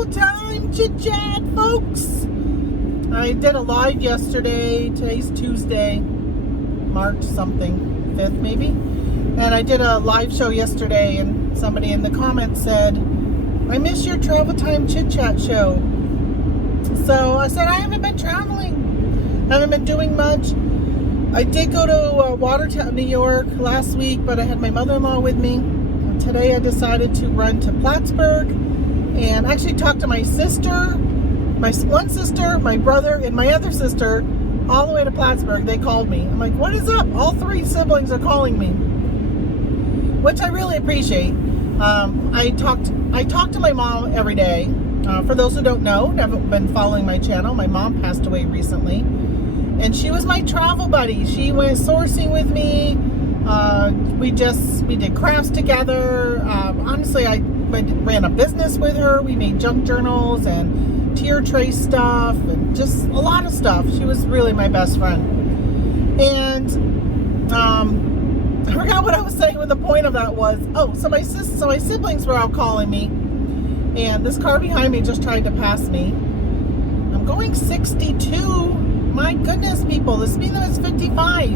travel time chit chat, folks. I did a live yesterday. Today's Tuesday, March something, 5th maybe. And I did a live show yesterday, and somebody in the comments said, I miss your travel time chit chat show. So I said, I haven't been traveling. I haven't been doing much. I did go to Watertown, New York last week, but I had my mother-in-law with me. And today I decided to run to Plattsburgh and actually talk to my sister, my one sister, my brother, and my other sister, all the way to Plattsburgh. They called me. I'm like, what is up? All three siblings are calling me, which I really appreciate. I talk to my mom every day. For those who don't know, haven't been following my channel, my mom passed away recently. And she was my travel buddy. She went sourcing with me. We did crafts together. Honestly, I ran a business with her. We made junk journals and tier tray stuff and just a lot of stuff. She was really my best friend. And I forgot what I was saying. What the point of that was. Oh, so my siblings were out calling me, and this car behind me just tried to pass me. I'm going 62. My goodness, people, the speed limit's 55.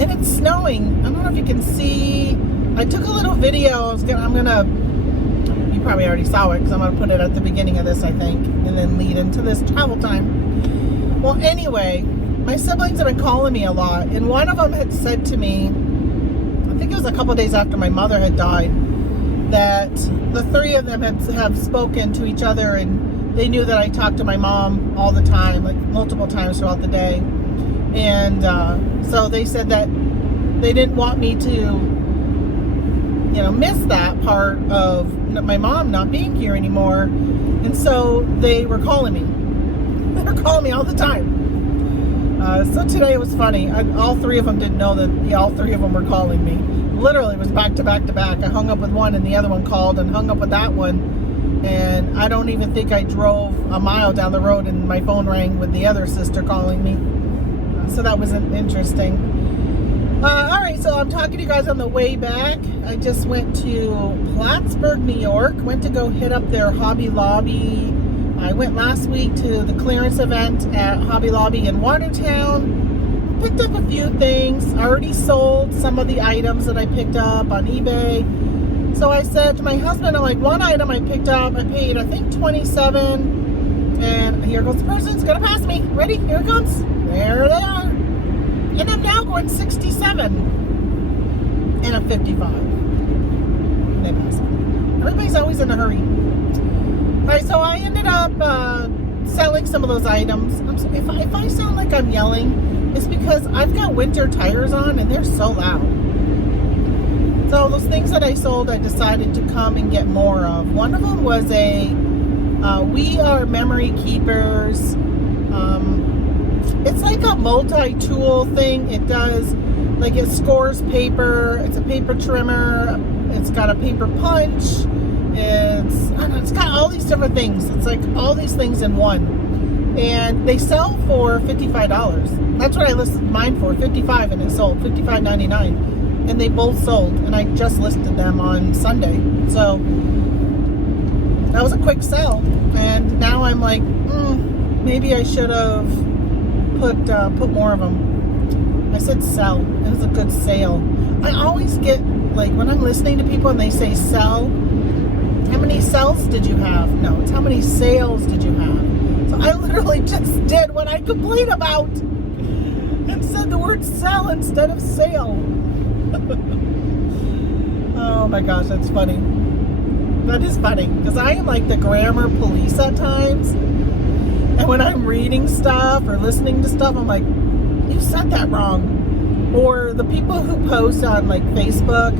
And it's snowing. I don't know if you can see. I took a little video. You probably already saw it because I'm gonna put it at the beginning of this, I think, and then lead into this travel time. Well, anyway, my siblings have been calling me a lot, and one of them had said to me, I think it was a couple days after my mother had died, that the three of them have spoken to each other, and they knew that I talked to my mom all the time, like multiple times throughout the day. And so they said that they didn't want me to, miss that part of my mom not being here anymore. And so they were calling me. They were calling me all the time. So today it was funny. All three of them didn't know that all three of them were calling me. Literally, it was back to back to back. I hung up with one, and the other one called, and hung up with that one. And I don't even think I drove a mile down the road and my phone rang with the other sister calling me. So that was interesting. Alright, so I'm talking to you guys on the way back. I just went to Plattsburgh, New York. Went to go hit up their Hobby Lobby. I went last week to the clearance event at Hobby Lobby in Watertown. Picked up a few things. I already sold some of the items that I picked up on eBay. So I said to my husband, I'm like, one item I picked up, I paid, I think, $27. And here goes the person. It's going to pass me. Ready? Here it comes. There they are. And I'm now going 67 and a 55. And they pass me. Everybody's always in a hurry. All right, so I ended up selling some of those items. If I sound like I'm yelling, it's because I've got winter tires on and they're so loud. So those things that I sold, I decided to come and get more of. One of them was We Are Memory Keepers. It's like a multi-tool thing. It does, like, it scores paper. It's a paper trimmer. It's got a paper punch. It's got all these different things. It's like all these things in one. And they sell for $55. That's what I listed mine for, $55, and it sold $55.99. And they both sold, and I just listed them on Sunday. So that was a quick sell. And now I'm like, maybe I should have put more of them. I said sell. It was a good sale. I always get, like, when I'm listening to people and they say sell, how many sales did you have? No, it's how many sales did you have? So I literally just did what I complained about and said the word sell instead of sale. Oh my gosh, that's funny. That is funny, because I am like the grammar police at times. And when I'm reading stuff or listening to stuff, I'm like, you said that wrong. Or the people who post on, like, Facebook,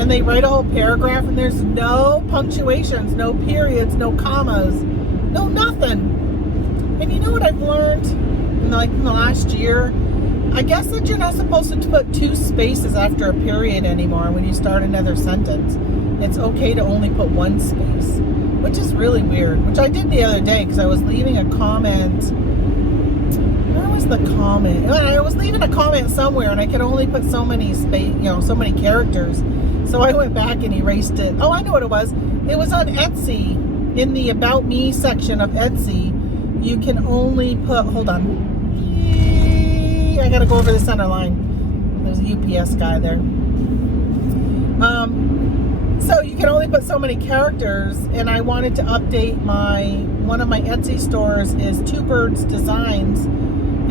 and they write a whole paragraph and there's no punctuations, no periods, no commas, no nothing. And you know what I've learned in the last year? I guess that you're not supposed to put 2 spaces after a period anymore when you start another sentence. It's okay to only put 1 space, which is really weird, which I did the other day because I was leaving a comment. Where was the comment? I was leaving a comment somewhere and I could only put so many so many characters. So I went back and erased it. Oh, I know what it was. It was on Etsy. In the About Me section of Etsy, you can only put, hold on. I gotta go over the center line. There's a UPS guy there. So you can only put so many characters, and I wanted to update one of my Etsy stores is Two Birds Designs,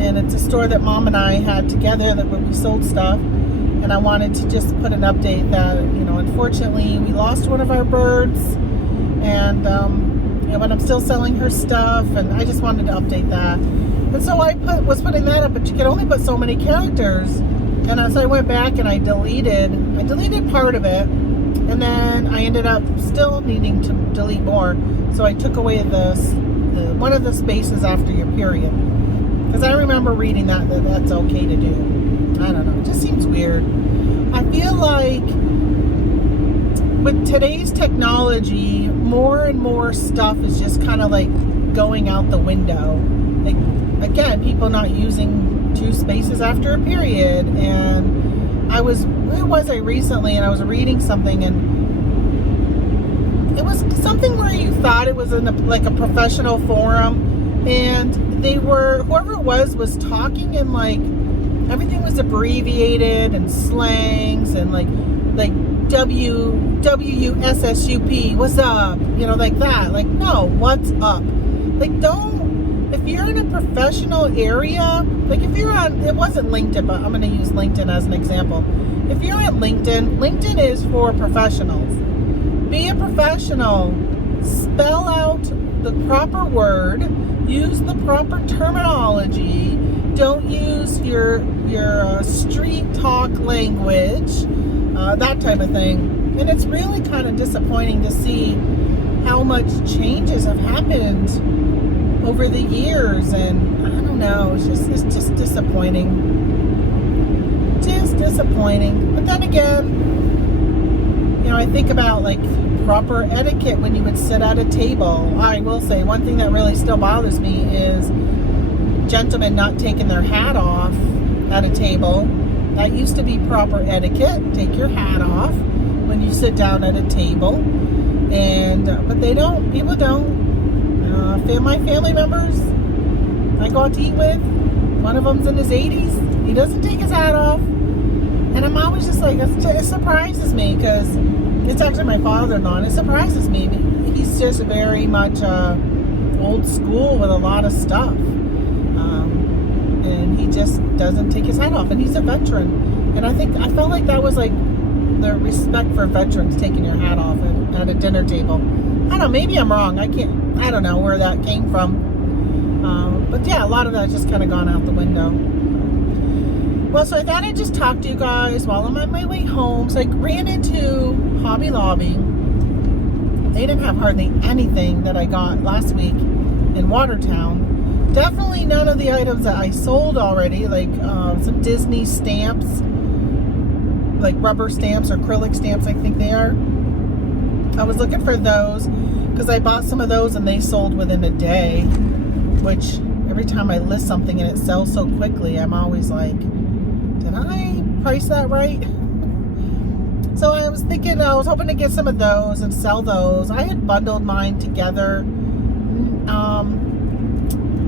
and it's a store that Mom and I had together that we sold stuff, and I wanted to just put an update that, unfortunately we lost one of our birds, and but I'm still selling her stuff, and I just wanted to update that. And so I was putting that up, but you can only put so many characters. And as I went back and I deleted part of it, and then I ended up still needing to delete more. So I took away the one of the spaces after your period, because I remember reading that's okay to do. I don't know, it just seems weird. I feel like with today's technology, more and more stuff is just kind of like going out the window. Like, again, people not using 2 spaces after a period. And where was I recently? And I was reading something, and it was something where you thought it was in a professional forum, and whoever it was talking, and like everything was abbreviated and slangs and like WUSSUP, what's up? Like that. Like, no, what's up? Like, if you're in a professional area, like if you're on, it wasn't LinkedIn, but I'm going to use LinkedIn as an example. If you're at LinkedIn is for professionals. Be a professional. Spell out the proper word. Use the proper terminology. Don't use your street talk language. That type of thing. And it's really kind of disappointing to see how much changes have happened over the years, and I don't know, it's just disappointing. Just disappointing. But then again, I think about like proper etiquette when you would sit at a table. I will say one thing that really still bothers me is gentlemen not taking their hat off at a table. That used to be proper etiquette. Take your hat off when you sit down at a table, and but they don't. People don't. My family members I go out to eat with, one of them's in his 80s. He doesn't take his hat off, and I'm always just like, it surprises me, because it's actually my father-in-law, and it surprises me. He's just very much old school with a lot of stuff, and he just doesn't take his hat off, and he's a veteran. And I felt like that was like the respect for veterans, taking your hat off at a dinner table. I don't know, maybe I'm wrong. I don't know where that came from. But yeah, a lot of that's just kind of gone out the window. Well, so I thought I'd just talk to you guys while I'm on my way home. So I ran into Hobby Lobby. They didn't have hardly anything that I got last week in Watertown. Definitely none of the items that I sold already, like some Disney stamps, like rubber stamps or acrylic stamps, I think they are. I was looking for those because I bought some of those and they sold within a day, which every time I list something and it sells so quickly, I'm always like, did I price that right? So I was hoping to get some of those and sell those. I had bundled mine together.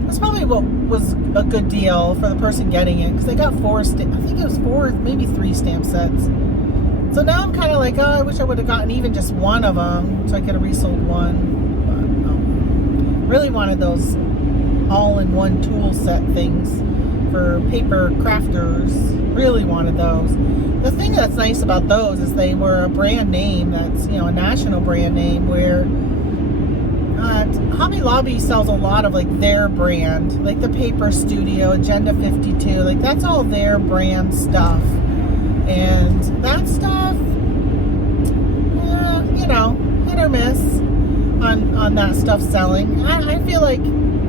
That's probably what was a good deal for the person getting it, because they got 4 stamps. I think it was 4, maybe 3 stamp sets. So now I'm kind of like, I wish I would have gotten even just one of them, so I could have resold one. But, really wanted those all-in-one tool set things for paper crafters. Really wanted those. The thing that's nice about those is they were a brand name that's, a national brand name, where Hobby Lobby sells a lot of like their brand, like the Paper Studio, Agenda 52, like that's all their brand stuff. And that stuff, hit or miss on that stuff selling. I feel like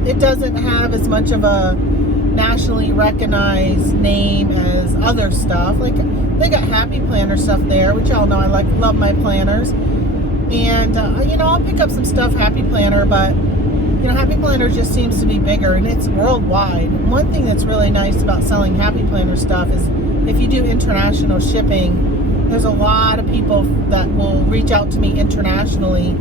it doesn't have as much of a nationally recognized name as other stuff. Like they got Happy Planner stuff there, which y'all know I love my planners. And I'll pick up some stuff Happy Planner, but Happy Planner just seems to be bigger, and it's worldwide. One thing that's really nice about selling Happy Planner stuff is if you do international shipping, there's a lot of people that will reach out to me internationally,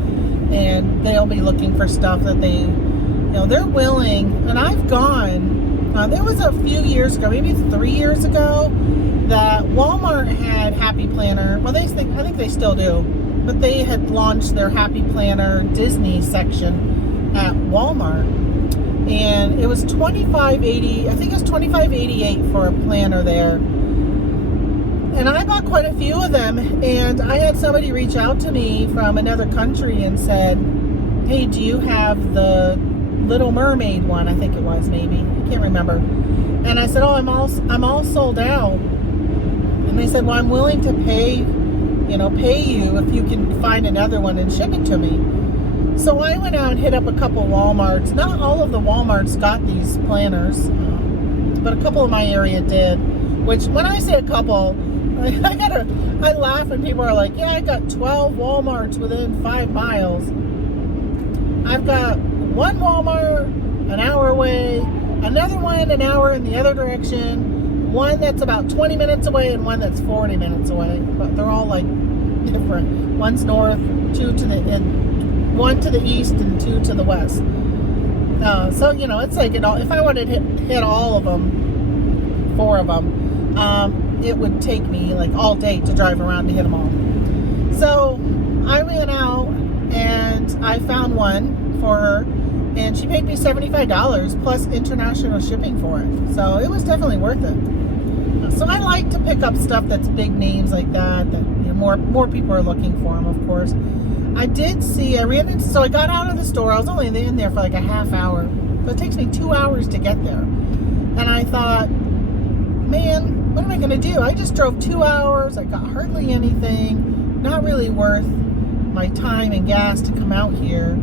and they'll be looking for stuff that they're willing. And I've gone, there was a few years ago, maybe 3 years ago, that Walmart had Happy Planner. Well, I think they still do, but they had launched their Happy Planner Disney section at Walmart, and it was $25.80. I think it was $25.88 for a planner there. And I bought quite a few of them, and I had somebody reach out to me from another country and said, "Hey, do you have the Little Mermaid one?" I think it was, maybe. I can't remember. And I said, "Oh, I'm all sold out." And they said, "Well, I'm willing to pay you if you can find another one and ship it to me." So I went out and hit up a couple Walmarts. Not all of the Walmarts got these planners, but a couple in my area did. Which, when I say a couple, I laugh when people are like, "Yeah, I got 12 Walmarts within 5 miles." I've got one Walmart an hour away, another one an hour in the other direction, one that's about 20 minutes away, and one that's 40 minutes away. But they're all like different. One's north, one to the east, and 2 to the west. So it's like if I wanted to hit all of them, 4 of them, it would take me like all day to drive around to hit them all. So I went out and I found one for her, and she paid me $75 plus international shipping for it. So it was definitely worth it. So I like to pick up stuff that's big names like that more people are looking for them, of course. I got out of the store. I was only in there for like a half hour. So it takes me 2 hours to get there. And I thought, man, what am I going to do? I just drove 2 hours. I got hardly anything. Not really worth my time and gas to come out here.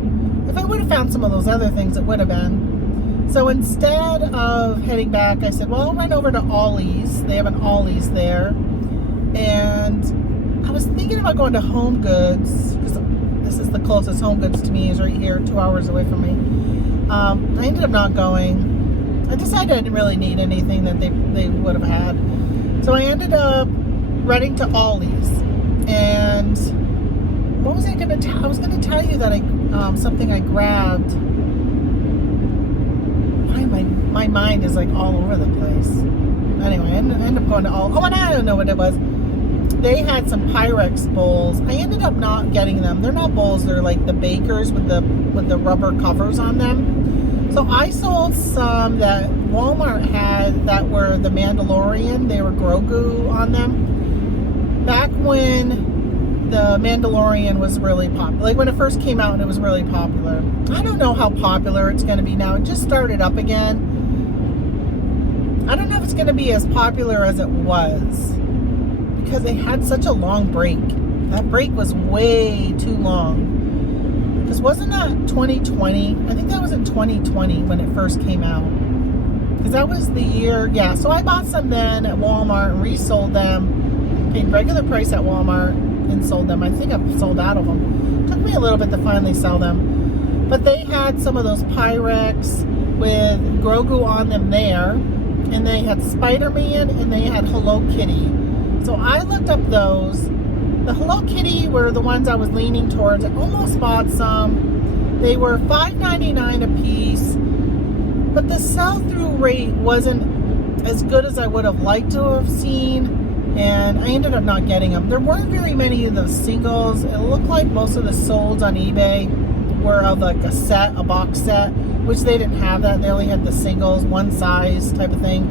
If I would have found some of those other things, it would have been. So instead of heading back, I said, well, I'll run over to Ollie's. They have an Ollie's there. And I was thinking about going to Home Goods, because this is the closest Home Goods to me, is right here, 2 hours away from me. I ended up not going. I decided I didn't really need anything that they would have had. So I ended up running to Ollie's. And what was I going to tell? I was going to tell you that something I grabbed. My mind is like all over the place. Anyway, I ended up going to Ollie's. Oh, and I don't know what it was. They had some Pyrex bowls. I ended up not getting them. They're not bowls. They're like the bakers with the rubber covers on them. So I sold some that Walmart had that were the Mandalorian. They were Grogu on them. Back when the Mandalorian was really popular, like when it first came out and it was really popular. I don't know how popular it's going to be now. It just started up again. I don't know if it's going to be as popular as it was, because they had such a long break. That break was way too long. Because wasn't that 2020? I think that was in 2020 when it first came out. Because that was the year, yeah. So I bought some then at Walmart and resold them. Paid regular price at Walmart and sold them. I think I've sold out of them. Took me a little bit to finally sell them. But they had some of those Pyrex with Grogu on them there. And they had Spider-Man and they had Hello Kitty. So I looked up those. The Hello Kitty were the ones I was leaning towards. I almost bought some. They were $5.99 a piece, but the sell-through rate wasn't as good as I would have liked to have seen, and I ended up not getting them. There weren't very many of the singles. It looked like most of the solds on eBay were of like a box set, which they didn't have that. They only had the singles, one size type of thing.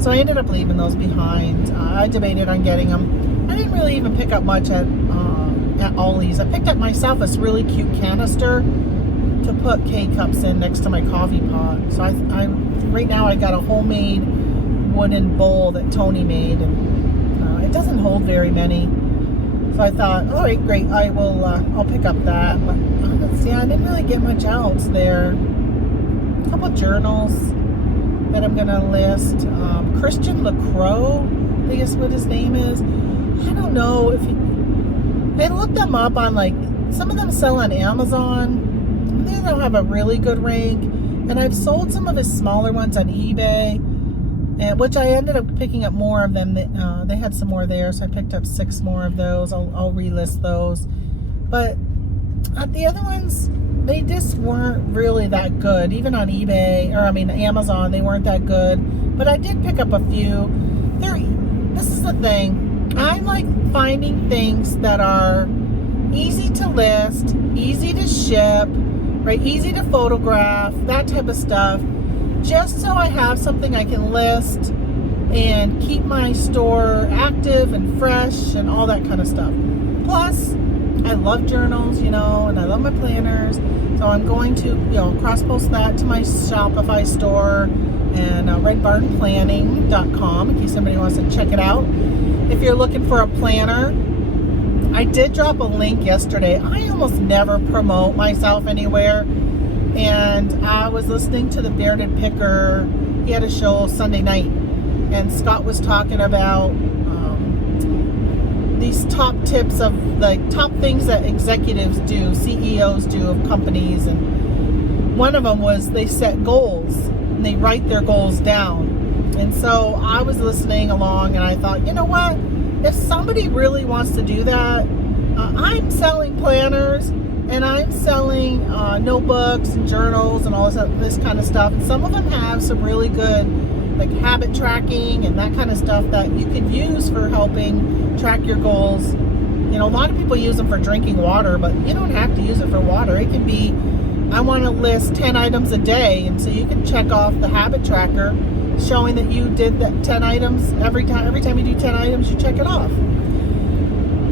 So I ended up leaving those behind. I debated on getting them. I didn't really even pick up much at Ollie's. I picked up myself this really cute canister to put K-cups in next to my coffee pot. So I right now I got a homemade wooden bowl that Tony made, and it doesn't hold very many. So I thought, all right, great, I'll pick up that. But let's see, I didn't really get much else there. A couple journals that I'm gonna list. Christian LaCroix, I guess what his name is. I don't know if I looked them up on, like, some of them sell on Amazon. They don't have a really good rank. And I've sold some of his smaller ones on eBay. and which I ended up picking up more of them. They had some more there, so I picked up 6 more of those. I'll relist those. But the other ones, they just weren't really that good. Even on eBay, Amazon, they weren't that good. But I did pick up a few. This is the thing. I like finding things that are easy to list, easy to ship, right? Easy to photograph, that type of stuff. Just so I have something I can list and keep my store active and fresh and all that kind of stuff. Plus, I love journals, and I love my planners. So I'm going to, cross-post that to my Shopify store and redbarnplanning.com in case somebody wants to check it out. If you're looking for a planner, I did drop a link yesterday. I almost never promote myself anywhere. And I was listening to the Bearded Picker. He had a show Sunday night. And Scott was talking about these top tips of top things that executives do, CEOs do of companies. And one of them was they set goals and they write their goals down. And so I was listening along and I thought, you know what? If somebody really wants to do that, I'm selling planners and I'm selling notebooks and journals and all this kind of stuff. And some of them have some really good habit tracking and that kind of stuff that you can use for helping track your goals. A lot of people use them for drinking water, but you don't have to use it for water. It can be, I want to list 10 items a day, and so you can check off the habit tracker showing that you did that 10 items every time you do 10 items, you check it off.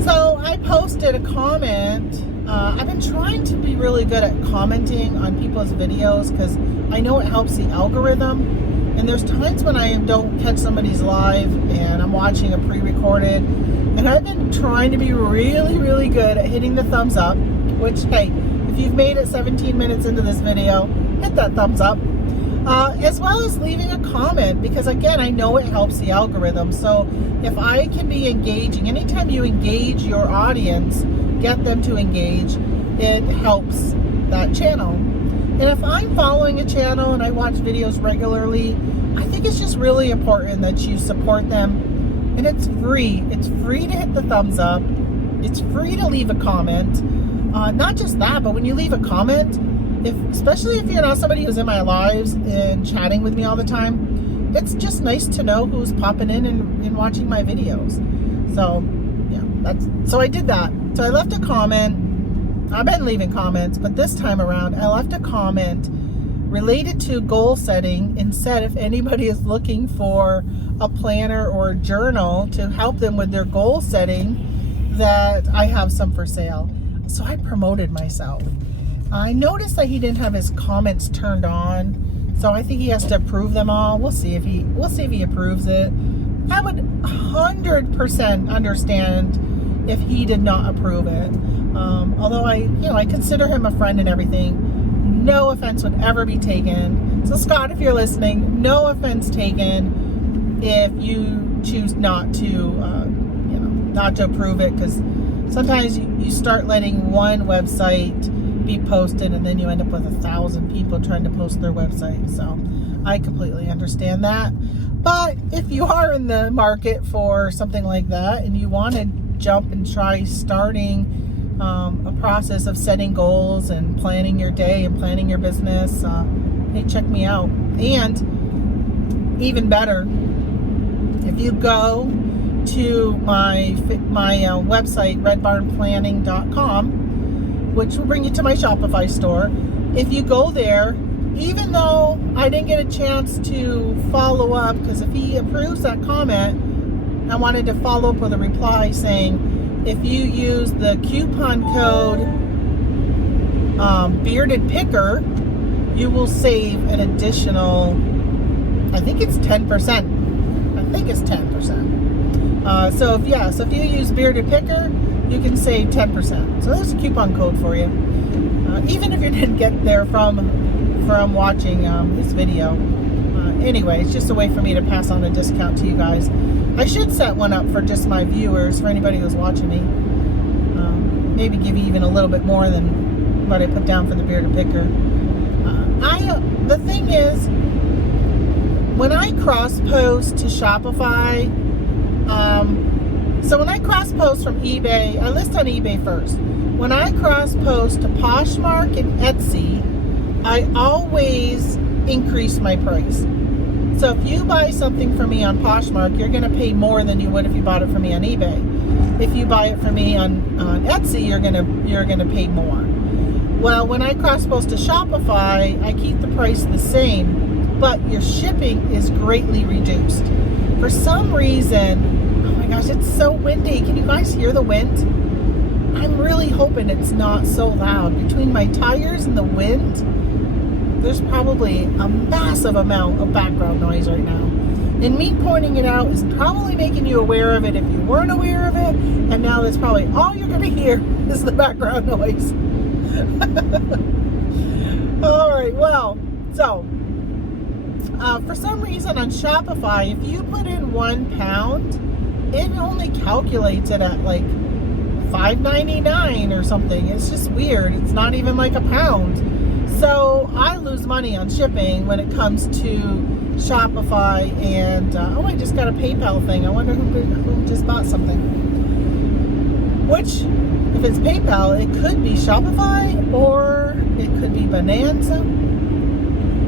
So I posted a comment. I've been trying to be really good at commenting on people's videos because I know it helps the algorithm. And there's times when I don't catch somebody's live and I'm watching a pre-recorded, and I've been trying to be really, really good at hitting the thumbs up, which, hey, if you've made it 17 minutes into this video, hit that thumbs up. As well as leaving a comment, because again, I know it helps the algorithm. So if I can be engaging, anytime you engage your audience, get them to engage, it helps that channel. And if I'm following a channel and I watch videos regularly, I think it's just really important that you support them. And it's free. It's free to hit the thumbs up. It's free to leave a comment. Not just that, but when you leave a comment, especially if you're not somebody who's in my lives and chatting with me all the time, it's just nice to know who's popping in and watching my videos. So yeah, so I did that. So I left a comment. I've been leaving comments, but this time around I left a comment related to goal setting and said if anybody is looking for a planner or a journal to help them with their goal setting, that I have some for sale. So I promoted myself. I noticed that he didn't have his comments turned on, so I think he has to approve them all. We'll see if he approves it. I would 100% understand if he did not approve it. Although I consider him a friend and everything. No offense would ever be taken. So Scott, if you're listening, no offense taken if you choose not to approve it, because sometimes you start letting one website be posted and then you end up with 1,000 people trying to post their website. So I completely understand that. But if you are in the market for something like that and you want to jump and try starting a process of setting goals and planning your day and planning your business, hey, check me out. And even better, if you go to my website, redbarnplanning.com, which will bring you to my Shopify store. If you go there, even though I didn't get a chance to follow up, because if he approves that comment, I wanted to follow up with a reply saying, if you use the coupon code Bearded Picker, you will save an additional, I think it's 10%. I think it's 10%. So if you use Bearded Picker, you can save 10%. So there's a coupon code for you. Even if you didn't get there from watching this video. Anyway, it's just a way for me to pass on a discount to you guys. I should set one up for just my viewers, for anybody who's watching me. Maybe give you even a little bit more than what I put down for the Bearded Picker. The thing is, when I cross-post to Shopify, so when I cross-post from eBay, I list on eBay first. When I cross-post to Poshmark and Etsy, I always increase my price. So if you buy something from me on Poshmark, you're going to pay more than you would if you bought it from me on eBay. If you buy it from me on Etsy, you're gonna pay more. Well, when I cross-post to Shopify, I keep the price the same, but your shipping is greatly reduced. For some reason, oh my gosh, it's so windy. Can you guys hear the wind? I'm really hoping it's not so loud. Between my tires and the wind, there's probably a massive amount of background noise right now. And me pointing it out is probably making you aware of it if you weren't aware of it. And now that's probably all you're going to hear is the background noise. All right, well, so for some reason on Shopify, if you put in £1, it only calculates it at like $5.99 or something. It's just weird. It's not even like a pound. So I lose money on shipping when it comes to Shopify, and I just got a PayPal thing. I wonder who just bought something. Which, if it's PayPal, it could be Shopify or it could be Bonanza.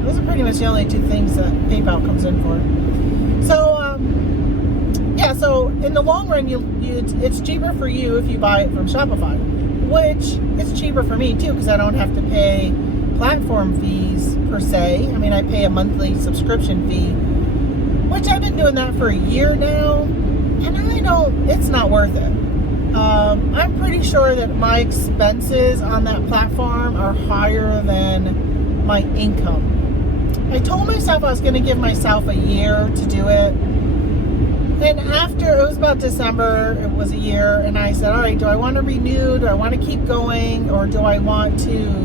Those are pretty much the only two things that PayPal comes in for. So, yeah. So in the long run, it's cheaper for you if you buy it from Shopify, which it's cheaper for me too because I don't have to pay platform fees per se. I mean, I pay a monthly subscription fee, which I've been doing that for a year now, and it's not worth it. I'm pretty sure that my expenses on that platform are higher than my income. I told myself I was going to give myself a year to do it, and after, it was about December, it was a year, and I said, all right, do I want to renew, do I want to keep going, or do I want to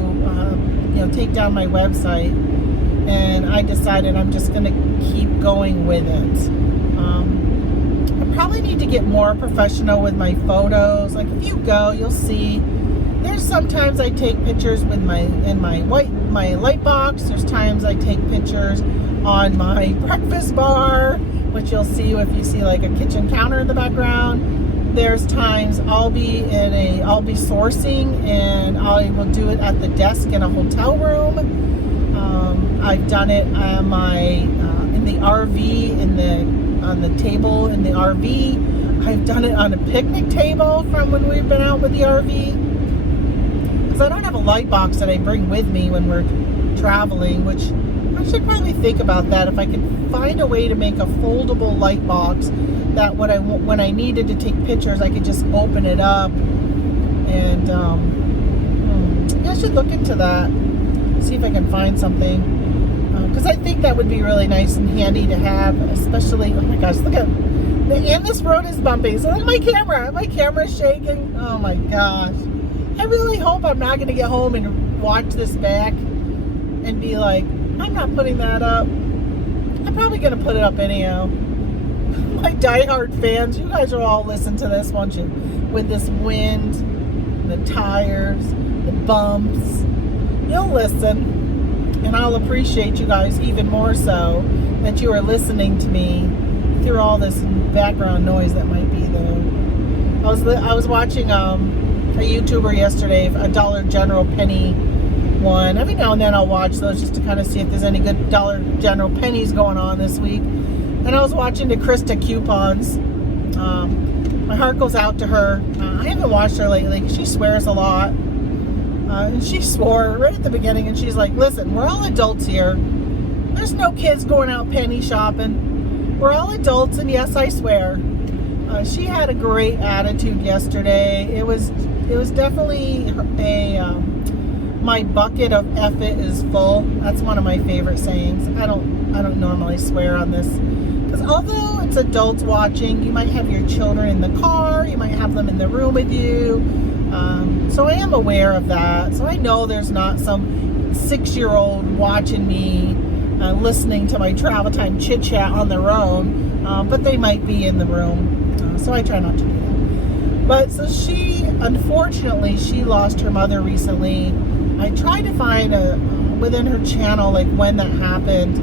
take down my website? And I decided I'm just going to keep going with it. I probably need to get more professional with my photos. Like if you go, you'll see there's sometimes I take pictures with my light box. There's times I take pictures on my breakfast bar, which you'll see if you see like a kitchen counter in the background. There's times I'll be sourcing and I will do it at the desk in a hotel room. I've done it in the RV, on the table in the RV. I've done it on a picnic table from when we've been out with the RV. Because I don't have a light box that I bring with me when we're traveling, which I should probably think about that. If I could find a way to make a foldable light box that when I needed to take pictures, I could just open it up. And I should look into that. See if I can find something. Because I think that would be really nice and handy to have, especially, oh my gosh, look at, and this road is bumpy. So look at my camera's shaking. Oh my gosh. I really hope I'm not going to get home and watch this back and be like, I'm not putting that up. I'm probably going to put it up anyhow. My diehard fans, you guys will all listen to this, won't you? With this wind, the tires, the bumps. You'll listen. And I'll appreciate you guys even more so that you are listening to me through all this background noise that might be there. I was watching a YouTuber yesterday, a Dollar General penny one. Every now and then I'll watch those just to kind of see if there's any good Dollar General pennies going on this week. And I was watching the Krista coupons. My heart goes out to her. I haven't watched her lately. She swears a lot. And she swore right at the beginning, and she's like, listen, we're all adults here. There's no kids going out penny shopping. We're all adults, and yes, I swear. She had a great attitude yesterday. It was definitely my bucket of F it is full. That's one of my favorite sayings. I don't normally swear on this. Because although it's adults watching, you might have your children in the car, you might have them in the room with you. So I am aware of that. So I know there's not some 6-year-old watching me, listening to my travel time chit chat on their own, but they might be in the room. So I try not to do that. But so unfortunately, she lost her mother recently. I tried to find within her channel, like when that happened.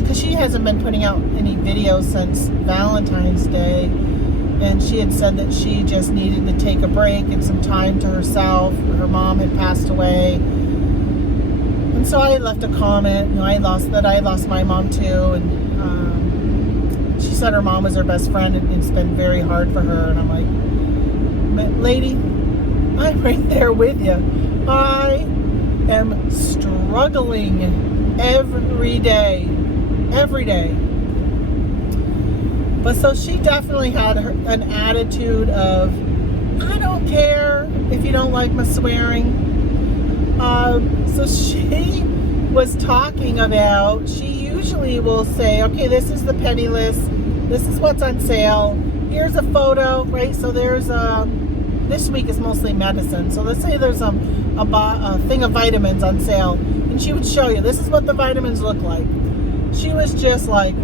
because she hasn't been putting out any videos since Valentine's Day, and she had said that she just needed to take a break and some time to herself. Her mom had passed away, and so I left a comment. I lost my mom too, and she said her mom was her best friend, and it's been very hard for her. And I'm like, lady, I'm right there with you. I am struggling every day. But so she definitely had an attitude of, I don't care if you don't like my swearing. So she was talking about, she usually will say, okay, this is the penny list. This is what's on sale. Here's a photo, right? So there's this week is mostly medicine. So let's say there's a thing of vitamins on sale, and she would show you, this is what the vitamins look like. She was just like,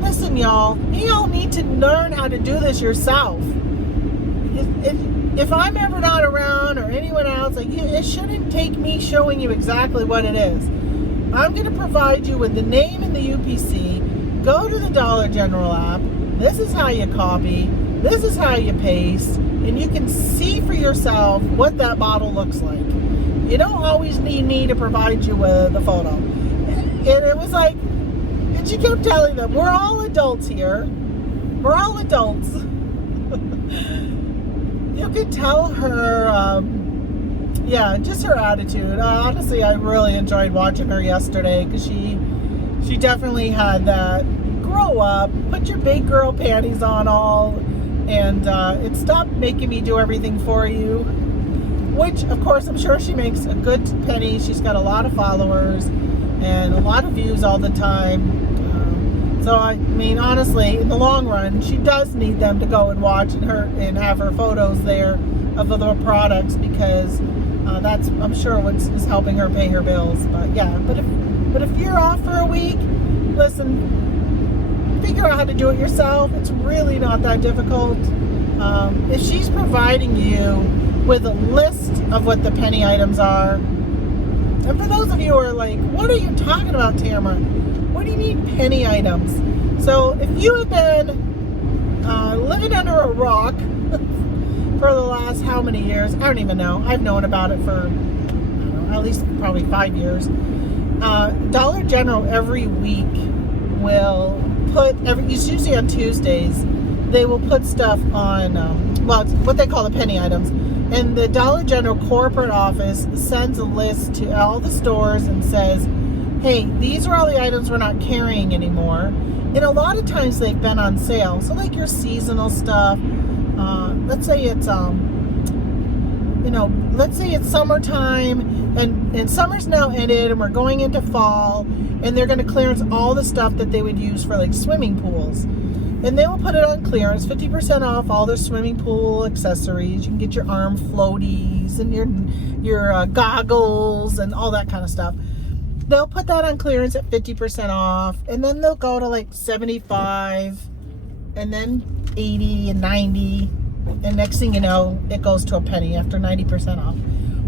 listen, y'all, you all need to learn how to do this yourself. If I'm ever not around, or anyone else, like, it shouldn't take me showing you exactly what it is. I'm going to provide you with the name and the UPC. Go to the Dollar General app. This is how you copy. This is how you paste. And you can see for yourself what that bottle looks like. You don't always need me to provide you with a photo. And it was like, and she kept telling them, we're all adults here. We're all adults. You could tell her, just her attitude. Honestly, I really enjoyed watching her yesterday, because she definitely had that grow up, put your big girl panties on and stop making me do everything for you. Which, of course, I'm sure she makes a good penny. She's got a lot of followers and a lot of views all the time. So, I mean, honestly, in the long run, she does need them to go and watch and have her photos there of the products, because that's, I'm sure, what is helping her pay her bills. But yeah, but if you're off for a week, listen, figure out how to do it yourself. It's really not that difficult. If she's providing you with a list of what the penny items are, and for those of you who are like, what are you talking about, Tamara? What do you mean penny items? So if you have been living under a rock for the last how many years? I don't even know. I've known about it for, I don't know, at least probably 5 years. Dollar General every week will put, it's usually on Tuesdays, they will put stuff on, it's what they call the penny items. And the Dollar General corporate office sends a list to all the stores and says, hey, these are all the items we're not carrying anymore. And a lot of times they've been on sale. So like your seasonal stuff, let's say it's, let's say it's summertime, and summer's now ended and we're going into fall, and they're going to clearance all the stuff that they would use for like swimming pools. And they will put it on clearance, 50% off all their swimming pool accessories. You can get your arm floaties and your goggles and all that kind of stuff. They'll put that on clearance at 50% off, and then they'll go to like 75, and then 80 and 90, and next thing you know, it goes to a penny after 90% off.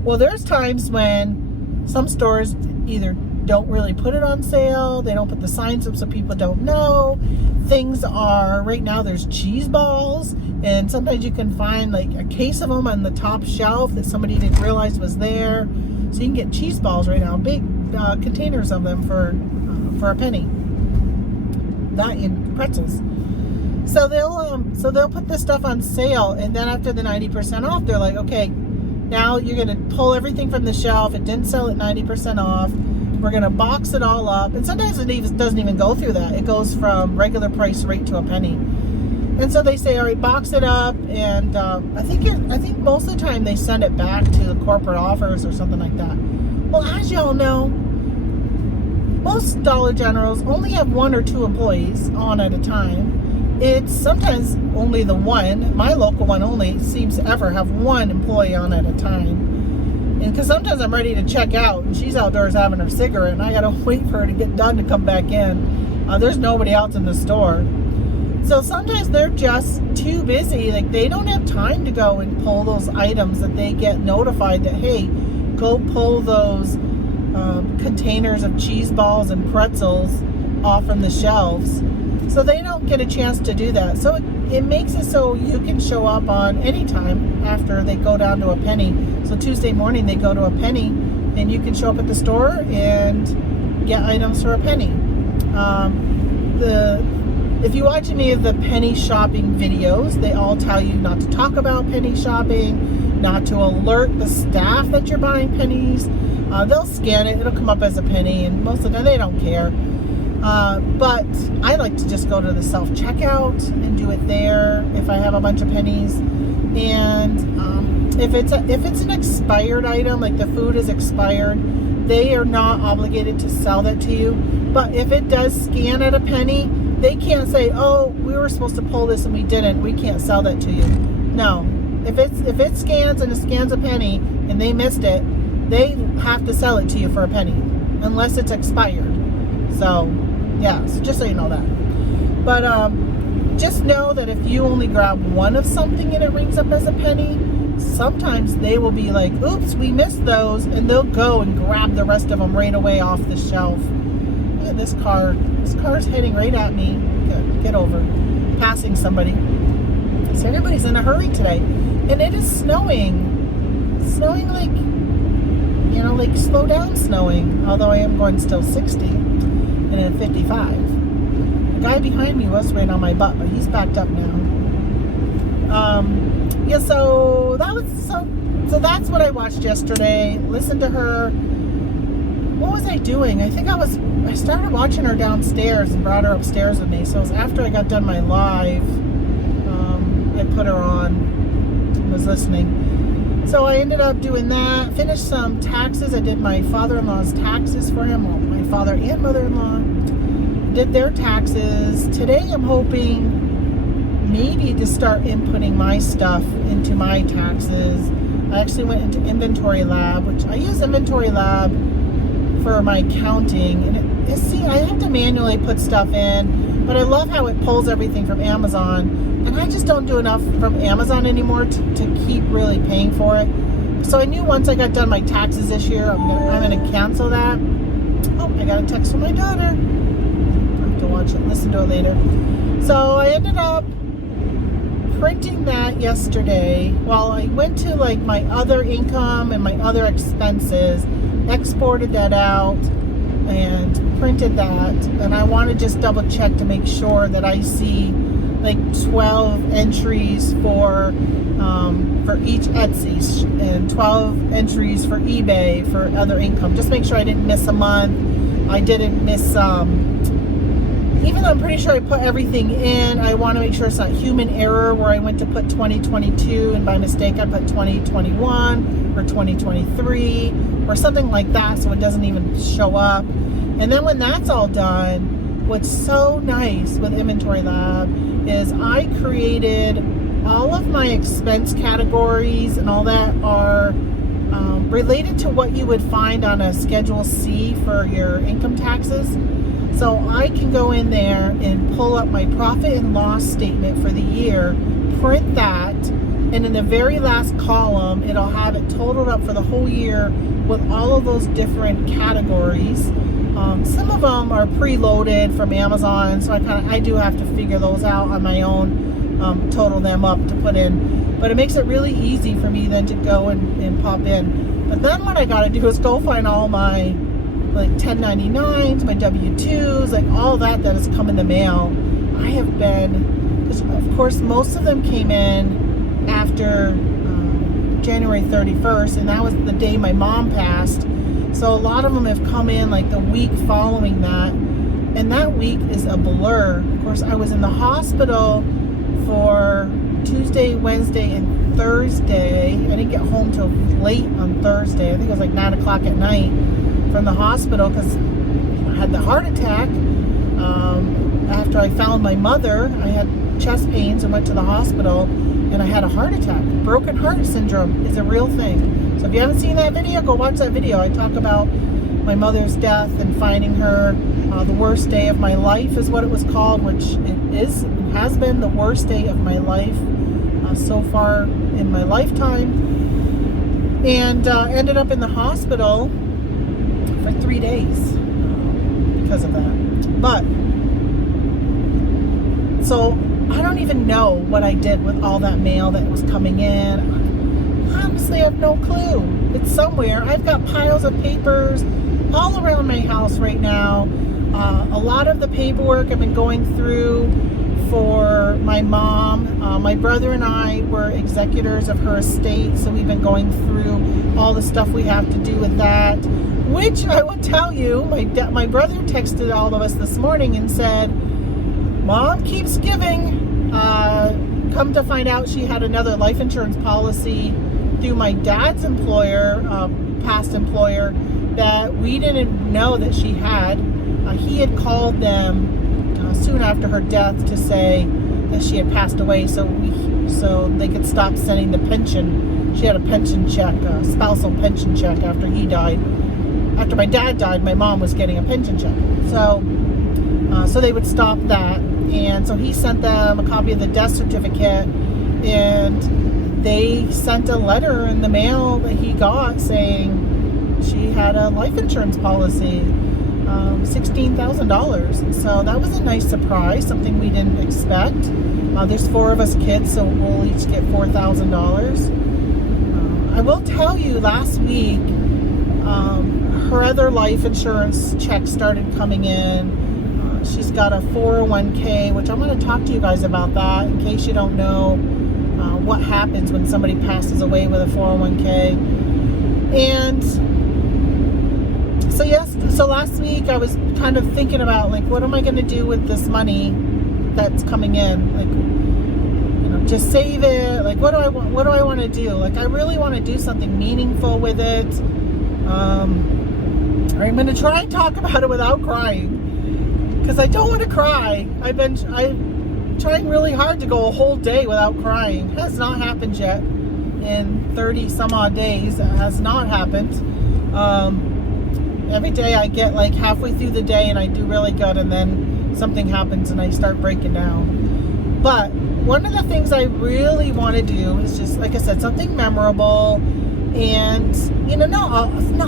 Well, there's times when some stores either don't really put it on sale, they don't put the signs up so people don't know. Things are, right now there's cheese balls, and sometimes you can find like a case of them on the top shelf that somebody didn't realize was there. So you can get cheese balls right now, big containers of them for a penny. That in pretzels. So they'll put this stuff on sale, and then after the 90% off, they're like, okay, now you're gonna pull everything from the shelf. It didn't sell at 90% off. We're gonna box it all up, and sometimes it doesn't even go through that. It goes from regular price rate to a penny. And so they say, all right, box it up, and I think most of the time they send it back to the corporate offers or something like that. Well, as y'all know, most Dollar Generals only have 1 or 2 employees on at a time. It's sometimes only the one. My local one only seems to ever have 1 employee on at a time. And because sometimes I'm ready to check out, and she's outdoors having her cigarette, and I gotta wait for her to get done to come back in. There's nobody else in the store. So sometimes they're just too busy. Like, they don't have time to go and pull those items that they get notified that, hey, go pull those containers of cheese balls and pretzels off from the shelves. So they don't get a chance to do that. So it makes it so you can show up on any time after they go down to a penny. So Tuesday morning they go to a penny, and you can show up at the store and get items for a penny. If you watch any of the penny shopping videos, they all tell you not to talk about penny shopping, not to alert the staff that you're buying pennies. They'll scan it, it'll come up as a penny, and most of the time they don't care. But I like to just go to the self-checkout and do it there if I have a bunch of pennies. And if it's an expired item, like the food is expired, they are not obligated to sell that to you. But if it does scan at a penny, they can't say, oh, we were supposed to pull this and we didn't, we can't sell that to you. No. If it scans and it scans a penny and they missed it, they have to sell it to you for a penny unless it's expired. So yeah, so just so you know that. But just know that if you only grab one of something and it rings up as a penny, sometimes they will be like, oops, we missed those, and they'll go and grab the rest of them right away off the shelf. Look at this car. This car's heading right at me. Get over. Passing somebody. So everybody's in a hurry today. And it is snowing. Snowing like, like slow down snowing. Although I am going still 60 and in 55. The guy behind me was right on my butt, but he's backed up now. Yeah, so that's what I watched yesterday. Listened to her. What was I doing? I think I started watching her downstairs and brought her upstairs with me. So it was after I got done my live. I put her on and was listening. So I ended up doing that. Finished some taxes. I did my father-in-law's taxes for him. Well, my father and mother-in-law did their taxes. Today I'm hoping maybe to start inputting my stuff into my taxes. I actually went into Inventory Lab, which I use Inventory Lab for my accounting. And I have to manually put stuff in, but I love how it pulls everything from Amazon. And I just don't do enough from Amazon anymore to keep really paying for it. So I knew once I got done my taxes this year, I'm gonna cancel that. Oh, I got a text from my daughter. I have to watch it, listen to it later. So I ended up printing that yesterday. Well, I went to like my other income and my other expenses, exported that out and printed that. And I want to just double check to make sure that I see like 12 entries for each Etsy and 12 entries for eBay for other income. Just make sure I didn't miss a month. I didn't miss even though I'm pretty sure I put everything in, I want to make sure it's not human error where I went to put 2022 and by mistake I put 2021 or 2023 or something like that, so it doesn't even show up. And then when that's all done, what's so nice with Inventory Lab is I created all of my expense categories and all that are related to what you would find on a Schedule C for your income taxes. So I can go in there and pull up my profit and loss statement for the year, print that, and in the very last column, it'll have it totaled up for the whole year with all of those different categories. Some of them are preloaded from Amazon, so I do have to figure those out on my own, total them up to put in. But it makes it really easy for me then to go and pop in. But then what I got to do is go find all my like 1099s, my W-2s, like all that has come in the mail. I have been, because of course most of them came in after January 31st, and that was the day my mom passed. So a lot of them have come in like the week following that, and that week is a blur. Of course, I was in the hospital for Tuesday, Wednesday, and Thursday. I didn't get home till late on Thursday. I think it was like 9 o'clock at night from the hospital because I had the heart attack. After I found my mother, I had chest pains and went to the hospital, and I had a heart attack. Broken heart syndrome is a real thing. So if you haven't seen that video, go watch that video. I talk about my mother's death and finding her. The worst day of my life is what it was called, which it has been the worst day of my life so far in my lifetime. And ended up in the hospital for 3 days because of that. But, so I don't even know what I did with all that mail that was coming in. Honestly, I have no clue. It's somewhere. I've got piles of papers all around my house right now. A lot of the paperwork I've been going through for my mom. My brother and I were executors of her estate, so we've been going through all the stuff we have to do with that. Which I will tell you, my brother texted all of us this morning and said, Mom keeps giving. Come to find out, she had another life insurance policy through my dad's employer, past employer, that we didn't know that she had. He had called them soon after her death to say that she had passed away, so they could stop sending the pension. She had a pension check, a spousal pension check after he died. After my dad died, my mom was getting a pension check. So they would stop that. And so he sent them a copy of the death certificate, and they sent a letter in the mail that he got saying she had a life insurance policy, $16,000. So that was a nice surprise, something we didn't expect. There's 4 of us kids, so we'll each get $4,000. I will tell you, last week, her other life insurance check started coming in. She's got a 401k, which I'm going to talk to you guys about that in case you don't know what happens when somebody passes away with a 401k. And so last week I was kind of thinking about, like, what am I going to do with this money that's coming in? Like, just save it. Like, what do I want to do? Like, I really want to do something meaningful with it. I'm going to try and talk about it without crying, because I don't want to cry. I'm trying really hard to go a whole day without crying. It has not happened yet. In 30 some odd days, it has not happened. Every day I get like halfway through the day and I do really good, and then something happens and I start breaking down. But one of the things I really want to do is just, like I said, something memorable, and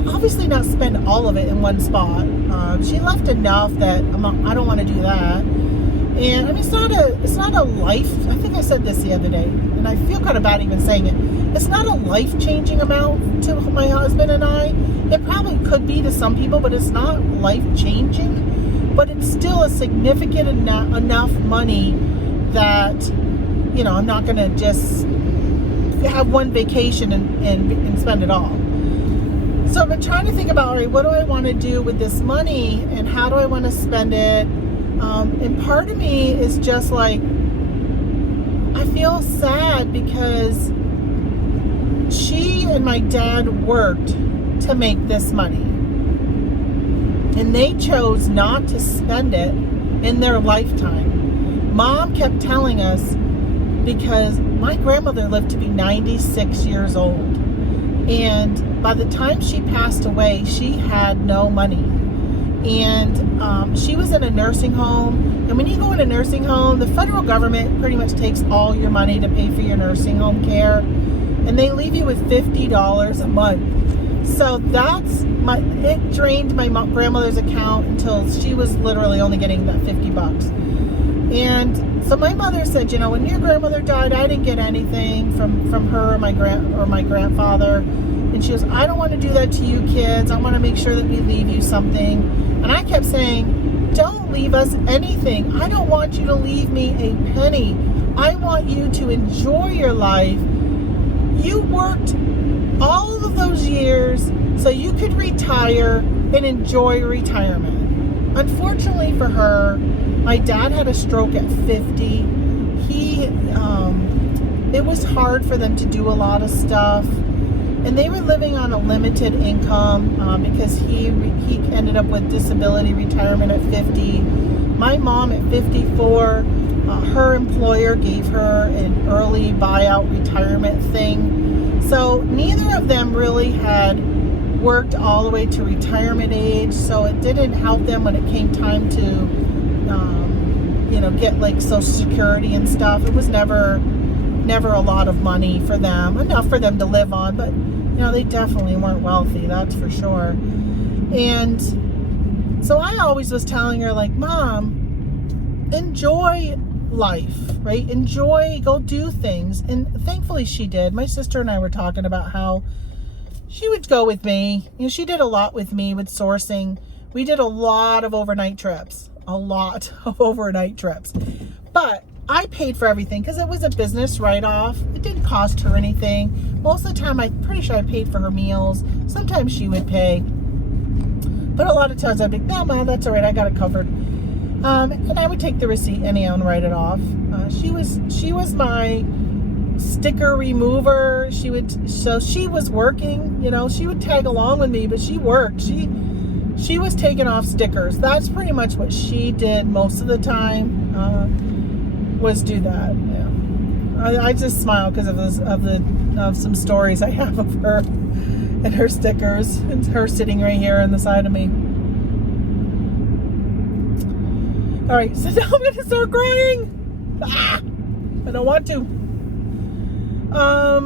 obviously not spend all of it in one spot. She left enough that I don't want to do that. And I mean, it's not a life. I think I said this the other day, and I feel kind of bad even saying it. It's not a life-changing amount to my husband and I. It probably could be to some people, but it's not life-changing. But it's still a significant enough money that, I'm not going to just have one vacation and spend it all. So I've been trying to think about, all right, what do I want to do with this money, and how do I want to spend it? And part of me is just like, I feel sad because she and my dad worked to make this money, and they chose not to spend it in their lifetime. Mom kept telling us, because my grandmother lived to be 96 years old, and by the time she passed away, she had no money. And she was in a nursing home, and when you go in a nursing home, the federal government pretty much takes all your money to pay for your nursing home care, and they leave you with $50 a month. So it drained my grandmother's account until she was literally only getting that $50. And so my mother said, when your grandmother died, I didn't get anything from her or my grandfather. And she goes, I don't want to do that to you kids. I want to make sure that we leave you something. And I kept saying, don't leave us anything. I don't want you to leave me a penny. I want you to enjoy your life. You worked all of those years so you could retire and enjoy retirement. Unfortunately for her, my dad had a stroke at 50. It was hard for them to do a lot of stuff, and they were living on a limited income because he ended up with disability retirement at 50. My mom at 54, her employer gave her an early buyout retirement thing. So neither of them really had worked all the way to retirement age, so it didn't help them when it came time to get like Social Security and stuff. It was never a lot of money for them, enough for them to live on, but they definitely weren't wealthy, that's for sure. And So I always was telling her, like, Mom, enjoy life, right? Enjoy, go do things. And thankfully she did. My sister and I were talking about how she would go with me. You know, she did a lot with me with sourcing. We did a lot of overnight trips. But I paid for everything because it was a business write-off. It didn't cost her anything. Most of the time, I'm pretty sure I paid for her meals. Sometimes she would pay. But a lot of times I'd be, no, Mom, that's all right. I got it covered. And I would take the receipt anyhow and write it off. She was my sticker remover. So she was working, you know, she would tag along with me, but she worked. She was taking off stickers. That's pretty much what she did most of the time. Was do that. Yeah. I just smile because of some stories I have of her and her stickers and her sitting right here on the side of me. All right, so now I'm going to start crying. I don't want to. I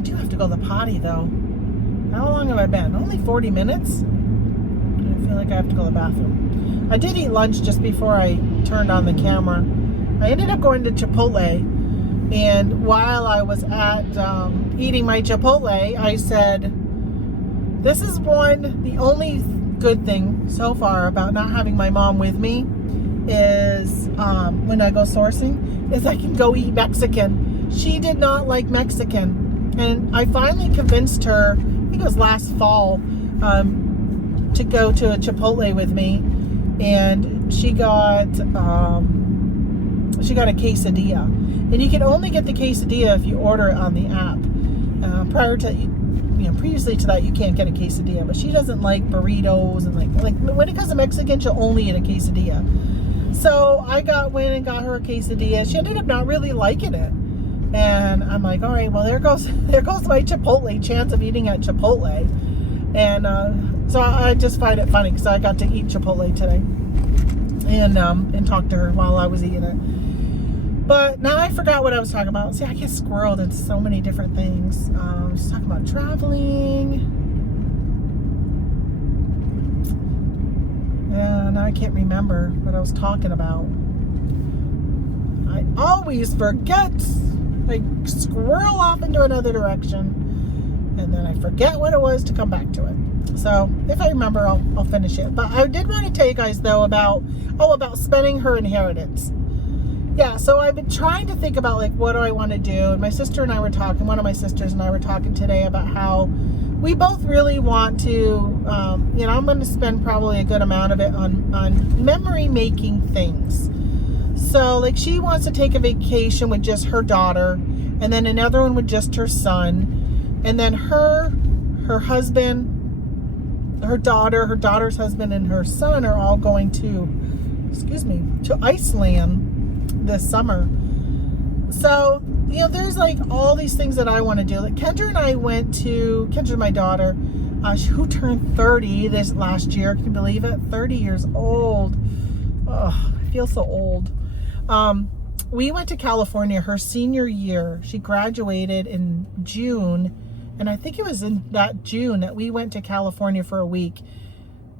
do have to go to the potty though. How long have I been? Only 40 minutes? I feel like I have to go to the bathroom. I did eat lunch just before I turned on the camera. I ended up going to Chipotle, and while I was at eating my Chipotle, I said, this is the only good thing so far about not having my mom with me is when I go sourcing, is I can go eat Mexican. She did not like Mexican, and I finally convinced her, I think it was last fall, to go to a Chipotle with me, and she got a quesadilla, and you can only get the quesadilla if you order it on the app. Previously to that, you can't get a quesadilla, but she doesn't like burritos, and like when it comes to Mexican, she'll only eat a quesadilla. So I went and got her a quesadilla. She ended up not really liking it, and I'm like, all right, well, there goes my Chipotle chance of eating at Chipotle. And so I just find it funny because I got to eat Chipotle today and talk to her while I was eating it. But now I forgot what I was talking about. See, I get squirreled into so many different things. I was talking about traveling. Yeah, now I can't remember what I was talking about. I always forget. I squirrel off into another direction, and then I forget what it was to come back to it. So if I remember, I'll finish it. But I did want to tell you guys though about spending her inheritance. Yeah, so I've been trying to think about like what do I want to do, and my sister and I were talking. One of my sisters and I were talking today about how we both really want to. I'm going to spend probably a good amount of it on memory making things. So like she wants to take a vacation with just her daughter, and then another one with just her son, and then her husband, her daughter's husband, and her son are all going to Iceland this summer. So, there's like all these things that I want to do. Like Kendra my daughter, who turned 30 this last year. Can you believe it? 30 years old. Oh, I feel so old. We went to California her senior year. She graduated in June, and I think it was in that June that we went to California for a week.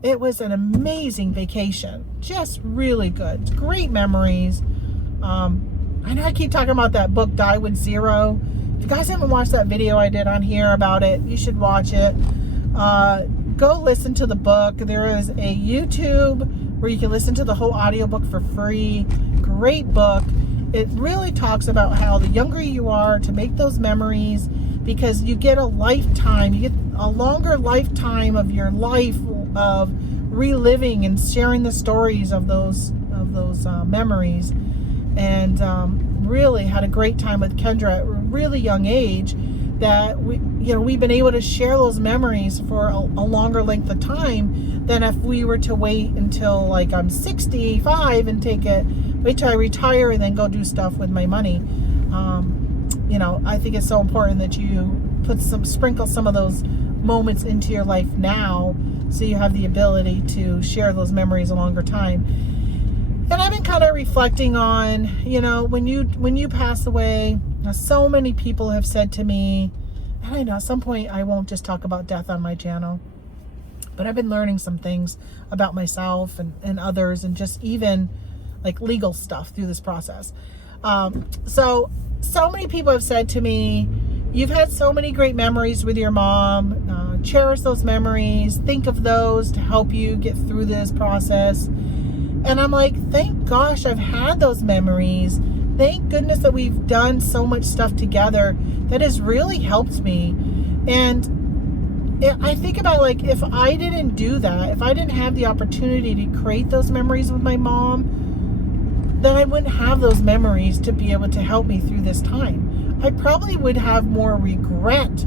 It was an amazing vacation. Just really good. Great memories. I know I keep talking about that book, Die with Zero. If you guys haven't watched that video I did on here about it, you should watch it. Go listen to the book. There is a YouTube where you can listen to the whole audiobook for free. Great book. It really talks about how the younger you are to make those memories, because you get a lifetime, you get a longer lifetime of your life of reliving and sharing the stories of those memories. And really had a great time with Kendra at a really young age, that we've been able to share those memories for a longer length of time than if we were to wait until like I'm 65 and wait till I retire and then go do stuff with my money. I think it's so important that you sprinkle some of those moments into your life now, so you have the ability to share those memories a longer time. And I've been kind of reflecting on, when you pass away, so many people have said to me, and I know at some point I won't just talk about death on my channel. But I've been learning some things about myself and others, and just even like legal stuff through this process. So many people have said to me, you've had so many great memories with your mom. Cherish those memories. Think of those to help you get through this process. And I'm like, thank gosh I've had those memories. Thank goodness that we've done so much stuff together that has really helped me. And I think about, like, if I didn't do that, if I didn't have the opportunity to create those memories with my mom, then I wouldn't have those memories to be able to help me through this time. I probably would have more regret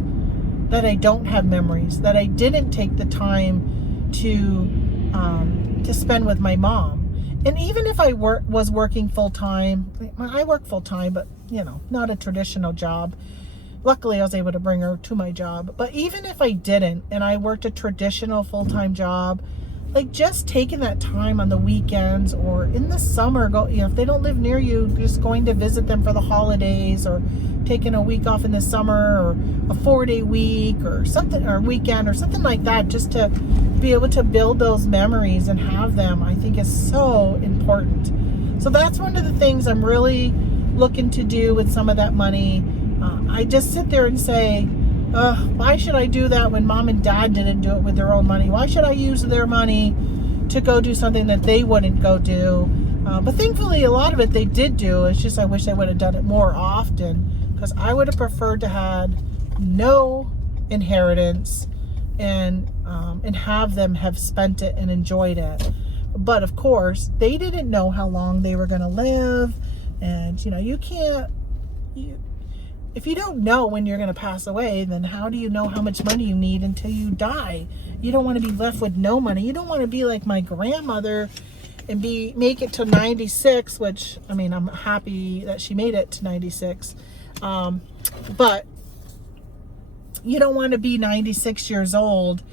that I don't have memories, that I didn't take the time to spend with my mom. And even if I was working full-time, I work full-time, but, not a traditional job. Luckily, I was able to bring her to my job. But even if I didn't, and I worked a traditional full-time job, like, just taking that time on the weekends or in the summer, if they don't live near you, just going to visit them for the holidays, or taking a week off in the summer, or a 4-day week or something, or weekend or something like that, just to be able to build those memories and have them, I think is so important. So that's one of the things I'm really looking to do with some of that money. I just sit there and say, why should I do that when mom and dad didn't do it with their own money? Why should I use their money to go do something that they wouldn't go do? But thankfully, a lot of it they did do. It's just I wish I would have done it more often, because I would have preferred to had no inheritance and have them have spent it and enjoyed it. But of course, they didn't know how long they were going to live, and you can't. If you don't know when you're going to pass away, then how do you know how much money you need until you die? You don't want to be left with no money. You don't want to be like my grandmother and make it to 96, which, I'm happy that she made it to 96. But you don't want to be 96 years old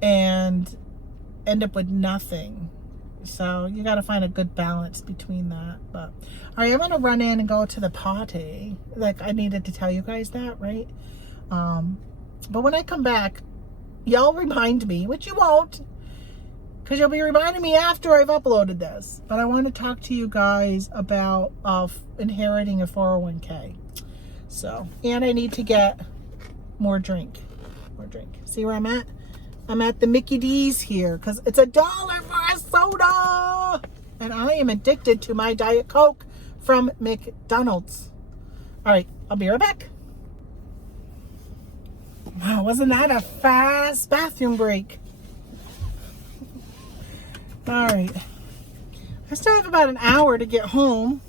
and end up with nothing. So you got to find a good balance between that. But all right, I'm going to run in and go to the potty. Like, I needed to tell you guys that, right? But when I come back, y'all remind me, which you won't, because you'll be reminding me after I've uploaded this. But I want to talk to you guys about inheriting a 401k. So, and I need to get more drink. See where I'm at? I'm at the Mickey D's here because it's $1 for a soda. And I am addicted to my Diet Coke from McDonald's. All right, I'll be right back. Wow, wasn't that a fast bathroom break? All right. I still have about an hour to get home.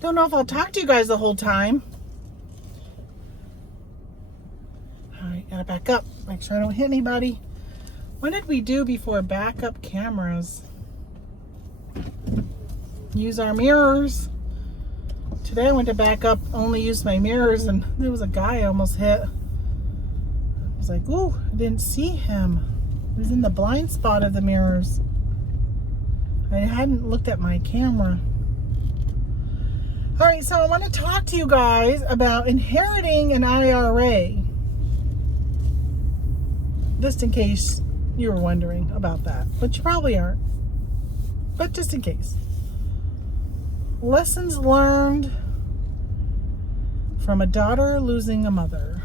Don't know if I'll talk to you guys the whole time. All right, gotta back up. Make sure I don't hit anybody. What did we do before backup cameras? Use our mirrors. Today I went to back up, only used my mirrors, and there was a guy I almost hit. I was like, ooh, I didn't see him. He was in the blind spot of the mirrors. I hadn't looked at my camera. All right, so I want to talk to you guys about inheriting an IRA. Just in case you were wondering about that, but you probably aren't. But just in case. Lessons learned from a daughter losing a mother.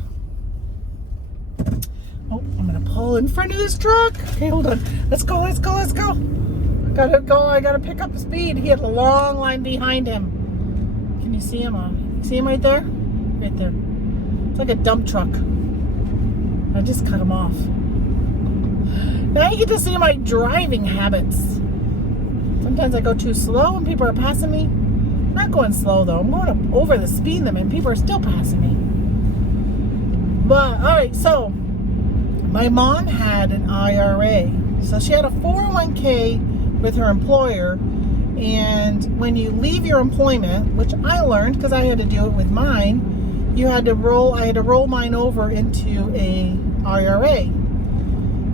Oh, I'm going to pull in front of this truck. Okay, hold on. Let's go. I gotta go. I gotta pick up the speed. He had a long line behind him. Can you see him? See him right there? Right there. It's like a dump truck. I just cut him off. Now you get to see my driving habits. Sometimes I go too slow and people are passing me. I'm not going slow though. I'm going up over the speed limit and people are still passing me. But, alright, so my mom had an IRA. So she had a 401k with her employer. And when you leave your employment, which I learned because I had to do it with mine, I had to roll mine over into a IRA.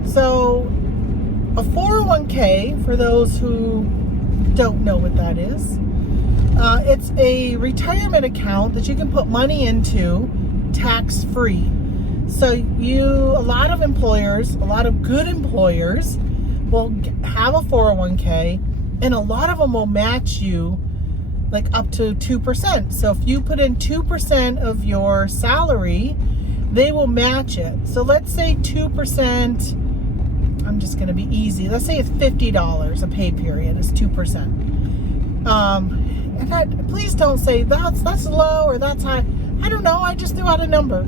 So a 401k, for those who don't know what that is, it's a retirement account that you can put money into tax-free. So a lot of employers, a lot of good employers will have a 401k, and a lot of them will match you like up to 2%. So if you put in 2% of your salary, they will match it. So let's say 2%, I'm just going to be easy. Let's say it's $50 a pay period is 2%. And please don't say that's low or that's high. I don't know. I just threw out a number.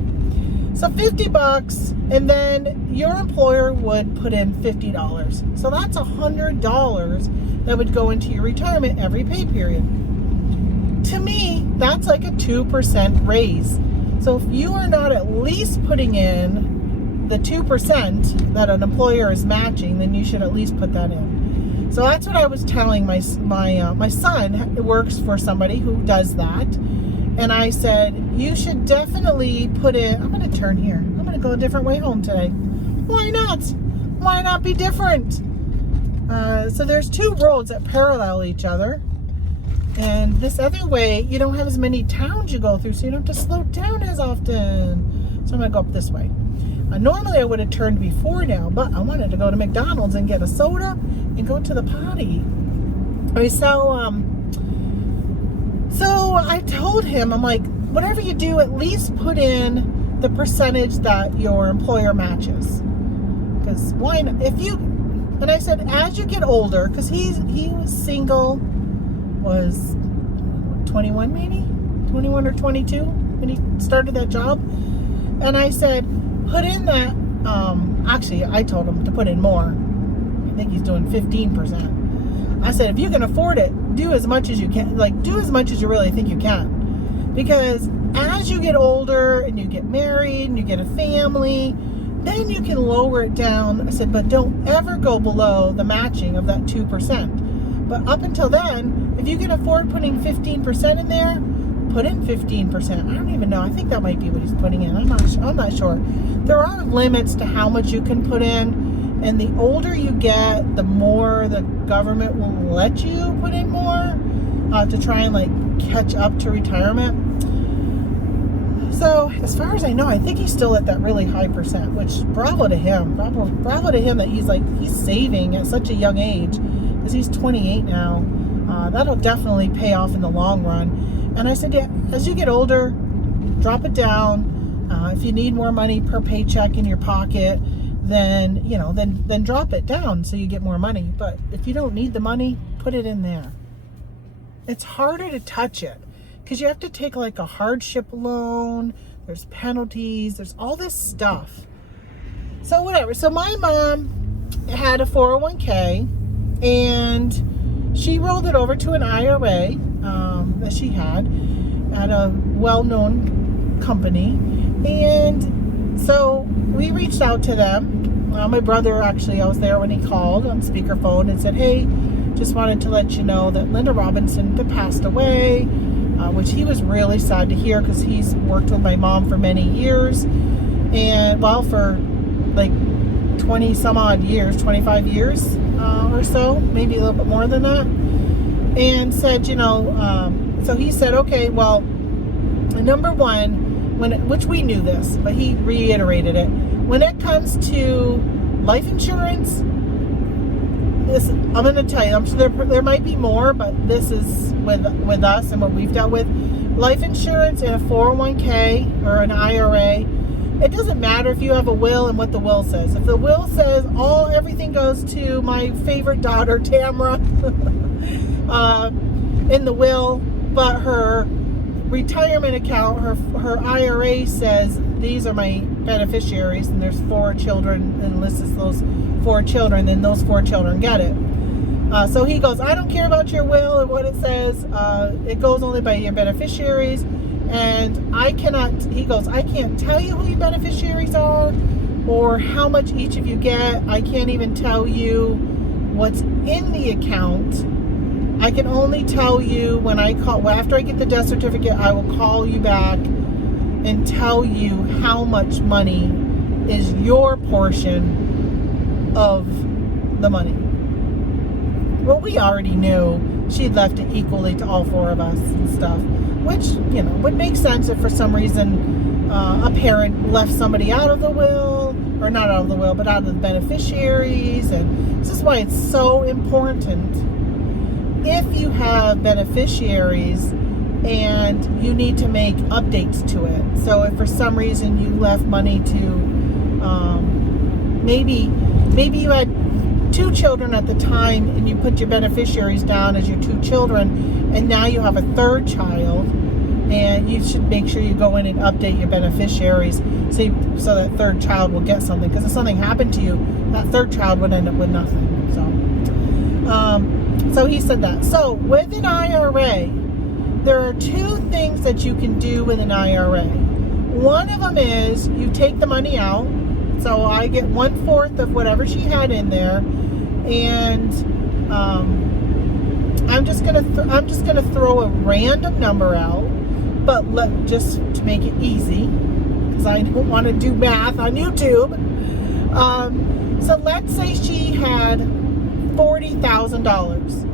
So $50, and then your employer would put in $50. So that's $100 that would go into your retirement every pay period. To me, that's like a 2% raise. So if you are not at least putting in the 2% that an employer is matching, then you should at least put that in. So that's what I was telling my son works for somebody who does that. And I said, you should definitely put in, I'm going to turn here. I'm going to go a different way home today. Why not? Why not be different? So there's two roads that parallel each other. And this other way, you don't have as many towns you go through, so you don't have to slow down as often. So I'm going to go up this way. Normally I would have turned before now, but I wanted to go to McDonald's and get a soda and go to the potty. Okay, so I told him, I'm like, whatever you do, at least put in the percentage that your employer matches. Because why not? And I said, as you get older, because he was single, was 21 maybe? 21 or 22 when he started that job. And I said, put in that, actually, I told him to put in more. I think he's doing 15%. I said, if you can afford it, do as much as you can. Like, do as much as you really think you can. Because as you get older and you get married and you get a family, then you can lower it down. I said, but don't ever go below the matching of that 2%. But up until then, if you can afford putting 15% in there, put in 15%. I don't even know. I think that might be what he's putting in. I'm not sure. There are limits to how much you can put in. And the older you get, the more the government will let you put in more to try and like catch up to retirement. So as far as I know, I think he's still at that really high percent, which bravo to him. Bravo to him that he's saving at such a young age, because he's 28 now. That'll definitely pay off in the long run. And I said, yeah, as you get older, drop it down. If you need more money per paycheck in your pocket, then drop it down so you get more money. But if you don't need the money, put it in there. It's harder to touch it because you have to take like a hardship loan. There's penalties. There's all this stuff. So whatever. So my mom had a 401k, and she rolled it over to an IRA that she had at a well-known company. And so we reached out to them. My brother, actually, I was there when he called on speakerphone and said, hey, just wanted to let you know that Linda Robinson passed away, which he was really sad to hear because he's worked with my mom for many years. And, well, for like 20 some odd years, 25 years or so, maybe a little bit more than that. And said, so he said, okay, well, number one, which we knew this, but he reiterated it. When it comes to life insurance, I'm going to tell you, I'm sure there might be more, but this is with us and what we've dealt with. Life insurance in a 401k or an IRA, it doesn't matter if you have a will and what the will says. If the will says everything goes to my favorite daughter, Tamara, in the will, but her retirement account, her IRA says these are my beneficiaries, and there's 4 children, and lists those 4 children, then those 4 children get it. So he goes, I don't care about your will and what it says. It goes only by your beneficiaries, and I can't tell you who your beneficiaries are or how much each of you get. I can't even tell you what's in the account. I can only tell you after I get the death certificate, I will call you back and tell you how much money is your portion of the money. Well, we already knew. she'd left it equally to all 4 of us and stuff, which, you know, would make sense if for some reason a parent left somebody out of the will, or not out of the will, but out of the beneficiaries. And this is why it's so important, if you have beneficiaries and you need to make updates to it. So if for some reason you left money to maybe you had 2 children at the time and you put your beneficiaries down as your 2 children, and now you have a 3rd child, and you should make sure you go in and update your beneficiaries so that 3rd child will get something, because if something happened to you, that 3rd child would end up with nothing. So he said that. So with an IRA, there are 2 things that you can do with an IRA. One of them is you take the money out. So I get 1/4 of whatever she had in there, and I'm just gonna throw a random number out, but just to make it easy, because I don't want to do math on YouTube. So let's say she had $40,000,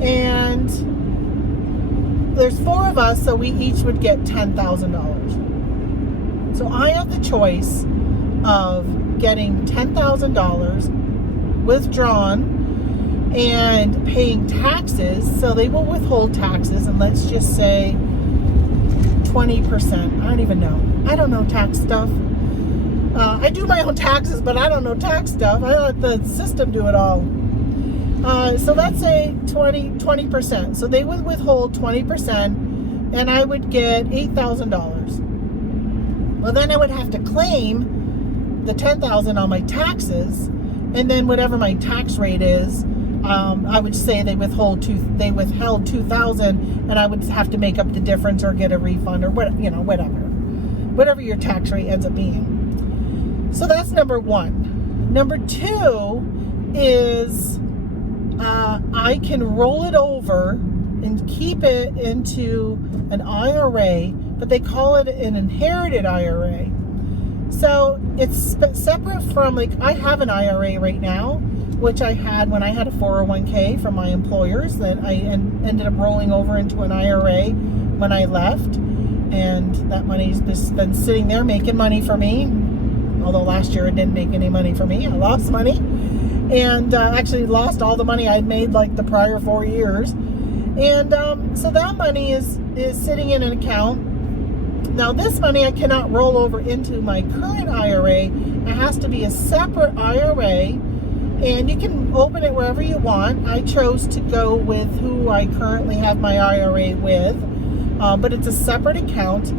and there's 4 of us, so we each would get $10,000. So I have the choice of getting $10,000 withdrawn and paying taxes. So they will withhold taxes, and let's just say 20%. I don't even know. I don't know tax stuff. I do my own taxes, but I don't know tax stuff. I let the system do it all. So let's say 20%. So they would withhold 20%, and I would get $8,000. Well, then I would have to claim the $10,000 on my taxes, and then whatever my tax rate is, I would say they withheld $2,000, and I would have to make up the difference or get a refund, or whatever your tax rate ends up being. So that's number 1. Number 2 is I can roll it over and keep it into an IRA, but they call it an inherited IRA. So it's separate from, like, I have an IRA right now, which I had when I had a 401k from my employers that I ended up rolling over into an IRA when I left. And that money's just been sitting there making money for me. Although last year it didn't make any money for me. I lost money. And actually lost all the money I'd made like the prior 4 years. And so that money is sitting in an account. Now this money I cannot roll over into my current IRA. It has to be a separate IRA, and you can open it wherever you want. I chose to go with who I currently have my IRA with, but it's a separate account.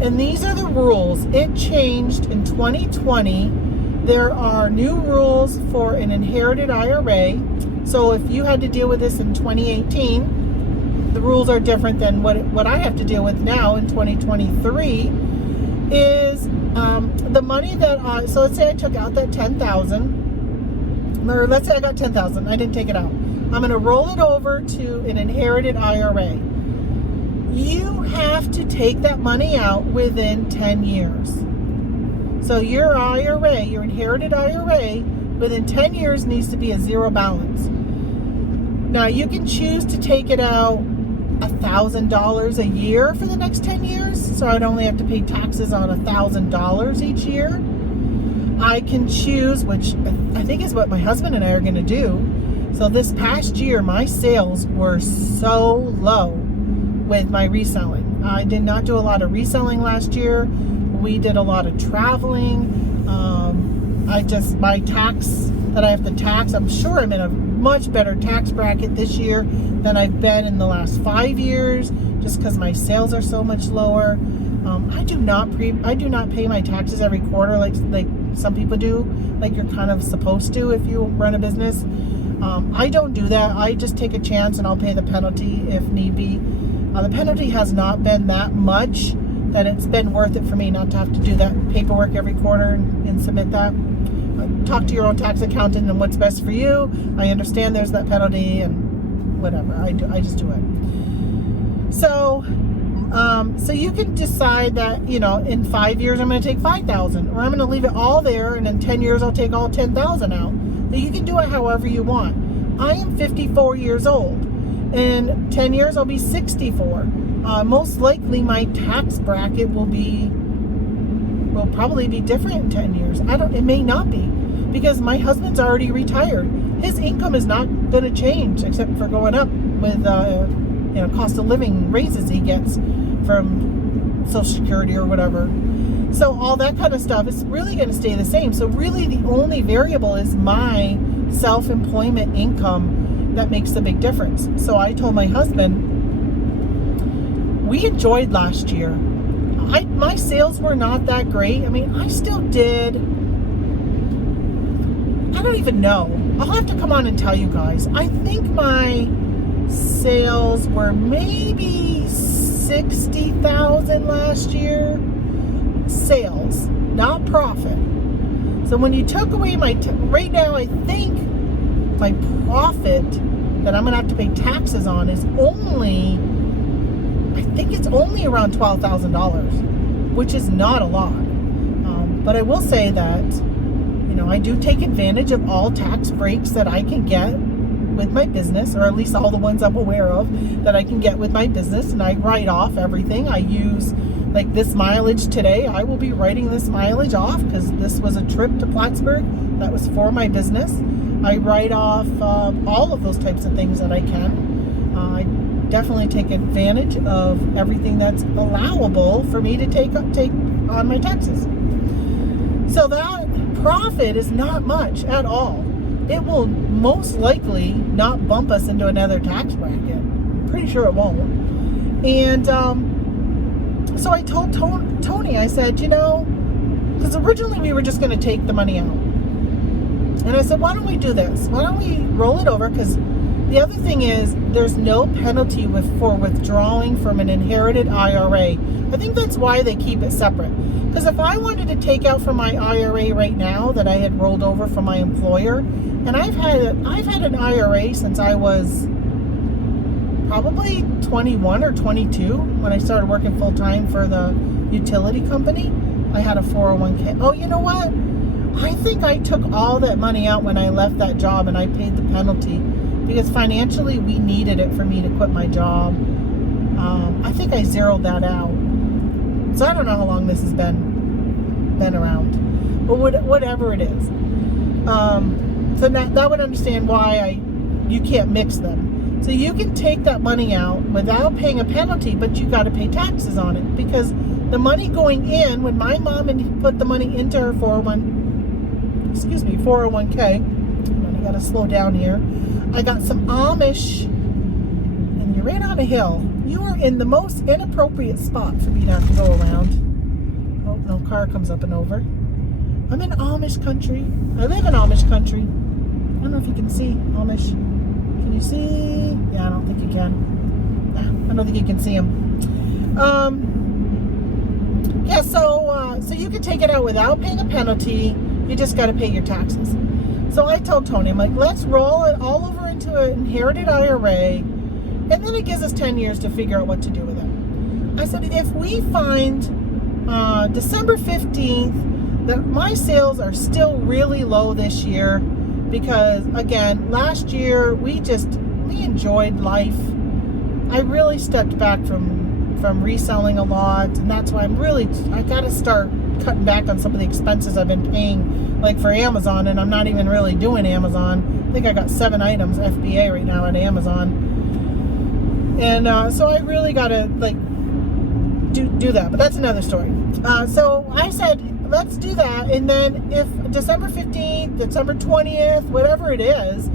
And these are the rules. It changed in 2020. There are new rules for an inherited IRA. So if you had to deal with this in 2018, the rules are different than what I have to deal with now in 2023. Is the money that so let's say I took out that $10,000, or let's say I got $10,000. I didn't take it out. I'm going to roll it over to an inherited IRA. You have to take that money out within 10 years. So your IRA, your inherited IRA, within 10 years needs to be a 0 balance. Now you can choose to take it out $1,000 a year for the next 10 years. So I'd only have to pay taxes on $1,000 each year. I can choose, which I think is what my husband and I are going to do. So this past year, my sales were so low with my reselling. I did not do a lot of reselling last year. We did a lot of traveling. My tax that I have to tax, I'm sure I'm in a much better tax bracket this year than I've been in the last 5 years, just because my sales are so much lower. I do not pay my taxes every quarter like some people do, like you're kind of supposed to if you run a business. I don't do that. I just take a chance and I'll pay the penalty if need be. The penalty has not been that much that it's been worth it for me not to have to do that paperwork every quarter and submit that. Talk to your own tax accountant and what's best for you. I understand there's that penalty and whatever. I just do it. So you can decide that, in 5 years I'm going to take 5,000, or I'm going to leave it all there, and in 10 years I'll take all 10,000 out. So you can do it however you want. I am 54 years old, In 10 years, I'll be 64. Most likely my tax bracket will probably be different in 10 years. It may not be, because my husband's already retired. His income is not going to change except for going up with cost of living raises he gets from Social Security or whatever. So all that kind of stuff is really going to stay the same. So really the only variable is my self-employment income that makes the big difference. So I told my husband, we enjoyed last year. My sales were not that great. I mean, I still did, I don't even know. I'll have to come on and tell you guys. I think my sales were maybe 60,000 last year. Sales, not profit. So when you took away right now, I think my profit that I'm going to have to pay taxes on is only, I think it's only around $12,000, which is not a lot. But I will say that, I do take advantage of all tax breaks that I can get with my business, or at least all the ones I'm aware of that I can get with my business, and I write off everything. I use, like this mileage today, I will be writing this mileage off because this was a trip to Plattsburgh that was for my business. I write off all of those types of things that I can. I definitely take advantage of everything that's allowable for me to take on my taxes. So that profit is not much at all. It will most likely not bump us into another tax bracket. I'm pretty sure it won't. And so I told Tony, I said, because originally we were just going to take the money out. And I said, why don't we do this? Why don't we roll it over? Because the other thing is, there's no penalty for withdrawing from an inherited IRA. I think that's why they keep it separate. Because if I wanted to take out from my IRA right now that I had rolled over from my employer, and I've had an IRA since I was probably 21 or 22 when I started working full time for the utility company. I had a 401k. Oh, you know what? I think I took all that money out when I left that job, and I paid the penalty because financially we needed it for me to quit my job. I think I zeroed that out. So I don't know how long this has been around, but whatever it is. So that would understand why you can't mix them. So you can take that money out without paying a penalty, but you got to pay taxes on it, because the money going in, when my mom put the money into her 401k, I got to slow down here. I got some Amish, and you're right on a hill. You are in the most inappropriate spot for me to have to go around. Oh, no car comes up and over. I'm in Amish country. I live in Amish country. I don't know if you can see Amish. Can you see? Yeah, I don't think you can. I don't think you can see them. Yeah, so you can take it out without paying a penalty. You just got to pay your taxes. So I told Tony, I'm like, let's roll it all over into an inherited IRA, and then it gives us 10 years to figure out what to do with it. I said, if we find December 15th that my sales are still really low this year, because again, last year we enjoyed life. I really stepped back from reselling a lot, and that's why I got to start cutting back on some of the expenses I've been paying, like for Amazon, and I'm not even really doing Amazon. I think I got 7 items FBA right now at Amazon. And so I really got to do that, but that's another story. So I said, let's do that, and then if December 15th, December 20th, whatever it is,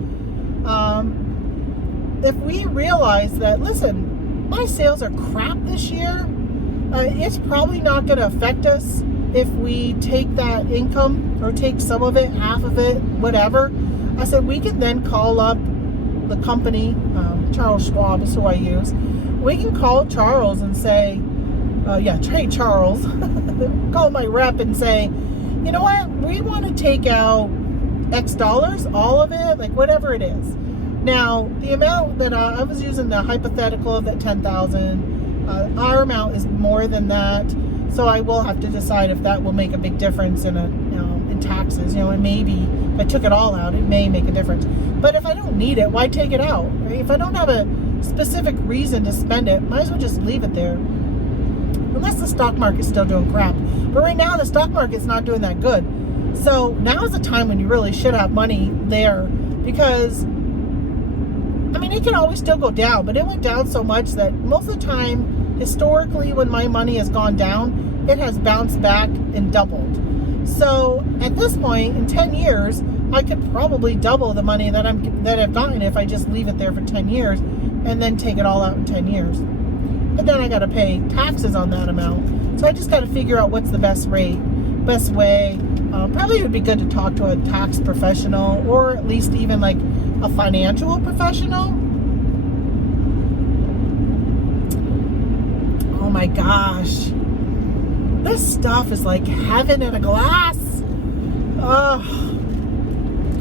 if we realize that, listen, my sales are crap this year, it's probably not going to affect us if we take that income, or take some of it, half of it, whatever. I said, we can then call up the company, Charles Schwab is who I use. We can call Charles and say, hey Charles, call my rep and say, you know what, we want to take out X dollars, all of it, like whatever it is. Now, the amount that I was using, the hypothetical of that 10,000, our amount is more than that, so I will have to decide if that will make a big difference in taxes. And maybe if I took it all out, it may make a difference. But if I don't need it, why take it out? Right? If I don't have specific reason to spend it, might as well just leave it there. Unless the stock market's still doing crap. But right now, the stock market's not doing that good. So now is the time when you really should have money there, because, I mean, it can always still go down, but it went down so much that most of the time, historically, when my money has gone down, it has bounced back and doubled. So at this point, in 10 years, I could probably double the money that I've gotten if I just leave it there for 10 years and then take it all out in 10 years. But then I got to pay taxes on that amount. So I just got to figure out what's the best way. Probably it would be good to talk to a tax professional, or at least even like a financial professional. Oh my gosh. This stuff is like heaven in a glass. Oh,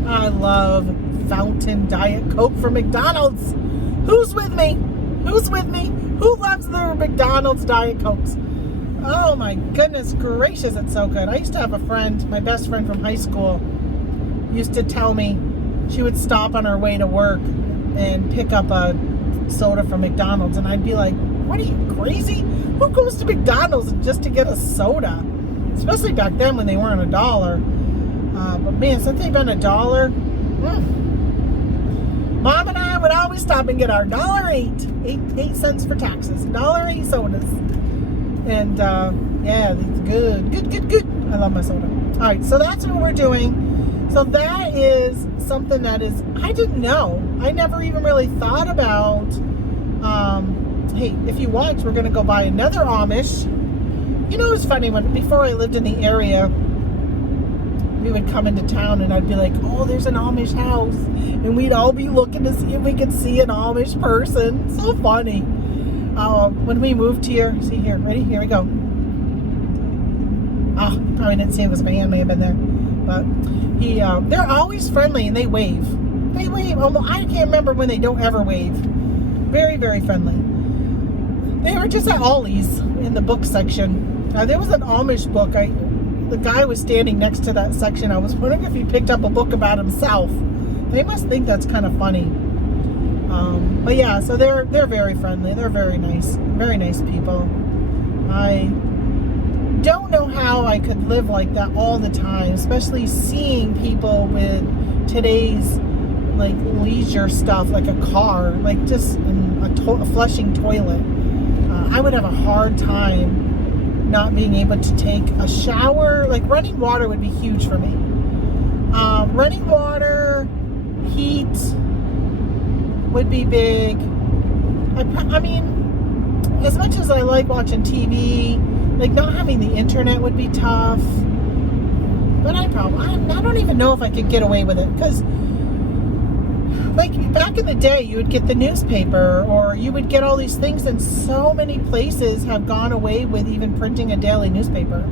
I love fountain Diet Coke from McDonald's. Who's with me? Who's with me? Who loves their McDonald's Diet Cokes? Oh my goodness gracious, it's so good. I used to have a friend, my best friend from high school, used to tell me she would stop on her way to work and pick up a soda from McDonald's, and I'd be like, what are you, crazy? Who goes to McDonald's just to get a soda? Especially back then when they weren't $1. But man, since they've been $1, Mom and I would always stop and get our $1.08, 8 cents for taxes, $1.08 sodas. And yeah, it's good. I love my soda. All right, so that's what we're doing. So that is something that is, I didn't know. I never even really thought about, hey, if you watch, we're going to go buy another Amish. You know, it's funny, before I lived in the area, we would come into town and I'd be like, oh, there's an Amish house. And we'd all be looking to see if we could see an Amish person. So funny. When we moved here, see here, ready? Here we go. Probably didn't see it, was my hand may have been there. But they're always friendly and they wave. They wave. I can't remember when they don't ever wave. Very, very friendly. They were just at Ollie's in the book section. There was an Amish book. The guy was standing next to that section. I was wondering if he picked up a book about himself. They must think that's kind of funny. But yeah, so they're very friendly. They're very nice people. I don't know how I could live like that all the time, especially seeing people with today's like leisure stuff, like a car, like just a flushing toilet. I would have a hard time not being able to take a shower. Like running water would be huge for me. Running water, heat would be big. I mean, as much as I like watching TV, like not having the internet would be tough. But I don't even know if I could get away with it, because like back in the day, you would get the newspaper or you would get all these things, and so many places have gone away with even printing a daily newspaper.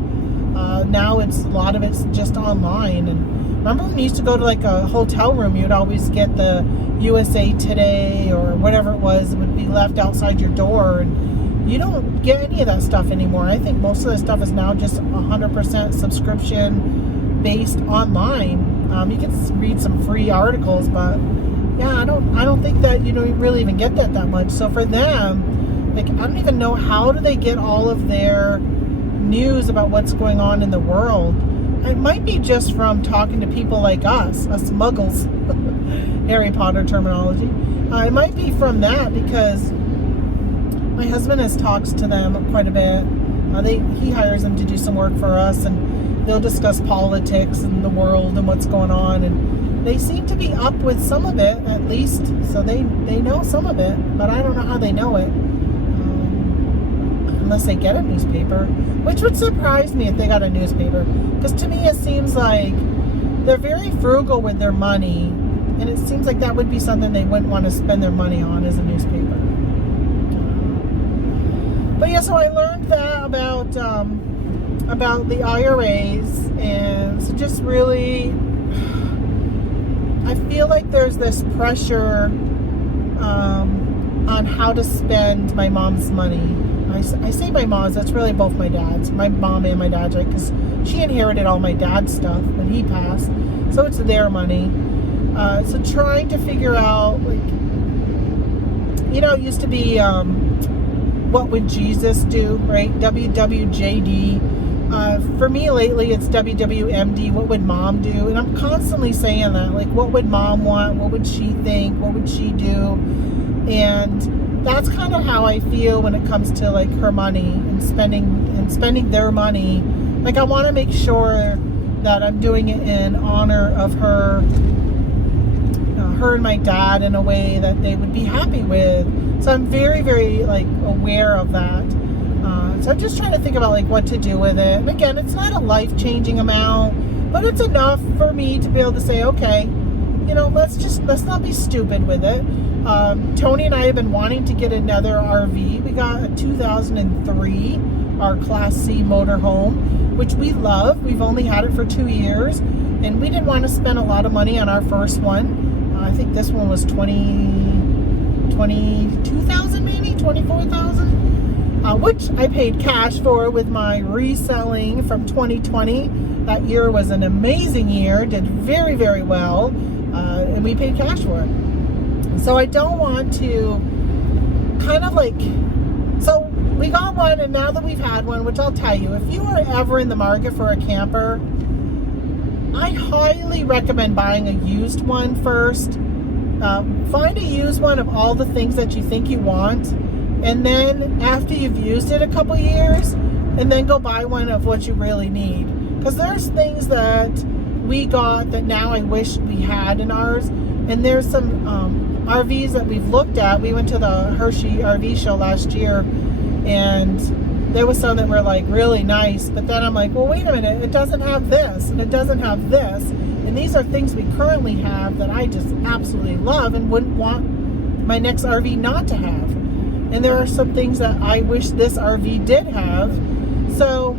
Now a lot of it's just online. And remember when you used to go to like a hotel room, you'd always get the USA Today or whatever it was. It would be left outside your door, and you don't get any of that stuff anymore. I think most of the stuff is now just 100% subscription based online. You can read some free articles, but yeah, I don't think that you really even get that much. So for them, like, I don't even know how do they get all of their news about what's going on in the world. It might be just from talking to people like us muggles, Harry Potter terminology. It might be from that, because my husband has talks to them quite a bit. He hires them to do some work for us, and they'll discuss politics and the world and what's going on, and they seem to be up with some of it, at least, so they know some of it, but I don't know how they know it, unless they get a newspaper, which would surprise me if they got a newspaper, because to me it seems like they're very frugal with their money, and it seems like that would be something they wouldn't want to spend their money on, as a newspaper. But yeah, so I learned that about the IRAs, and so just really, I feel like there's this pressure on how to spend my mom's money. I say my mom's, that's really both my dad's, my mom and my dad's, right? Because she inherited all my dad's stuff when he passed, so it's their money. So trying to figure out, like, it used to be what would Jesus do, right? WWJD. For me lately, it's WWMD, what would mom do? And I'm constantly saying that, like, what would mom want? What would she think? What would she do? And that's kind of how I feel when it comes to like her money and spending their money. Like, I want to make sure that I'm doing it in honor of her and my dad in a way that they would be happy with. So I'm very, very like aware of that. So I'm just trying to think about like what to do with it. And again, it's not a life-changing amount, but it's enough for me to be able to say, okay, let's not be stupid with it. Tony and I have been wanting to get another RV. We got a 2003, our Class C motorhome, which we love. We've only had it for 2 years, and we didn't want to spend a lot of money on our first one. I think this one was $22,000, maybe $24,000. Which I paid cash for with my reselling from 2020. That year was an amazing year, did very, very well, and we paid cash for it. So I don't want to kind of like, so we got one, and now that we've had one, which I'll tell you, if you are ever in the market for a camper, I highly recommend buying a used one first. Find a used one of all the things that you think you want, and then after you've used it a couple years, and then go buy one of what you really need. Because there's things that we got that now I wish we had in ours, and there's some RVs that we've looked at. We went to the Hershey RV show last year, and there was some that were like really nice, but then I'm like, well, wait a minute, it doesn't have this, and it doesn't have this, and these are things we currently have that I just absolutely love and wouldn't want my next RV not to have. And there are some things that I wish this RV did have. So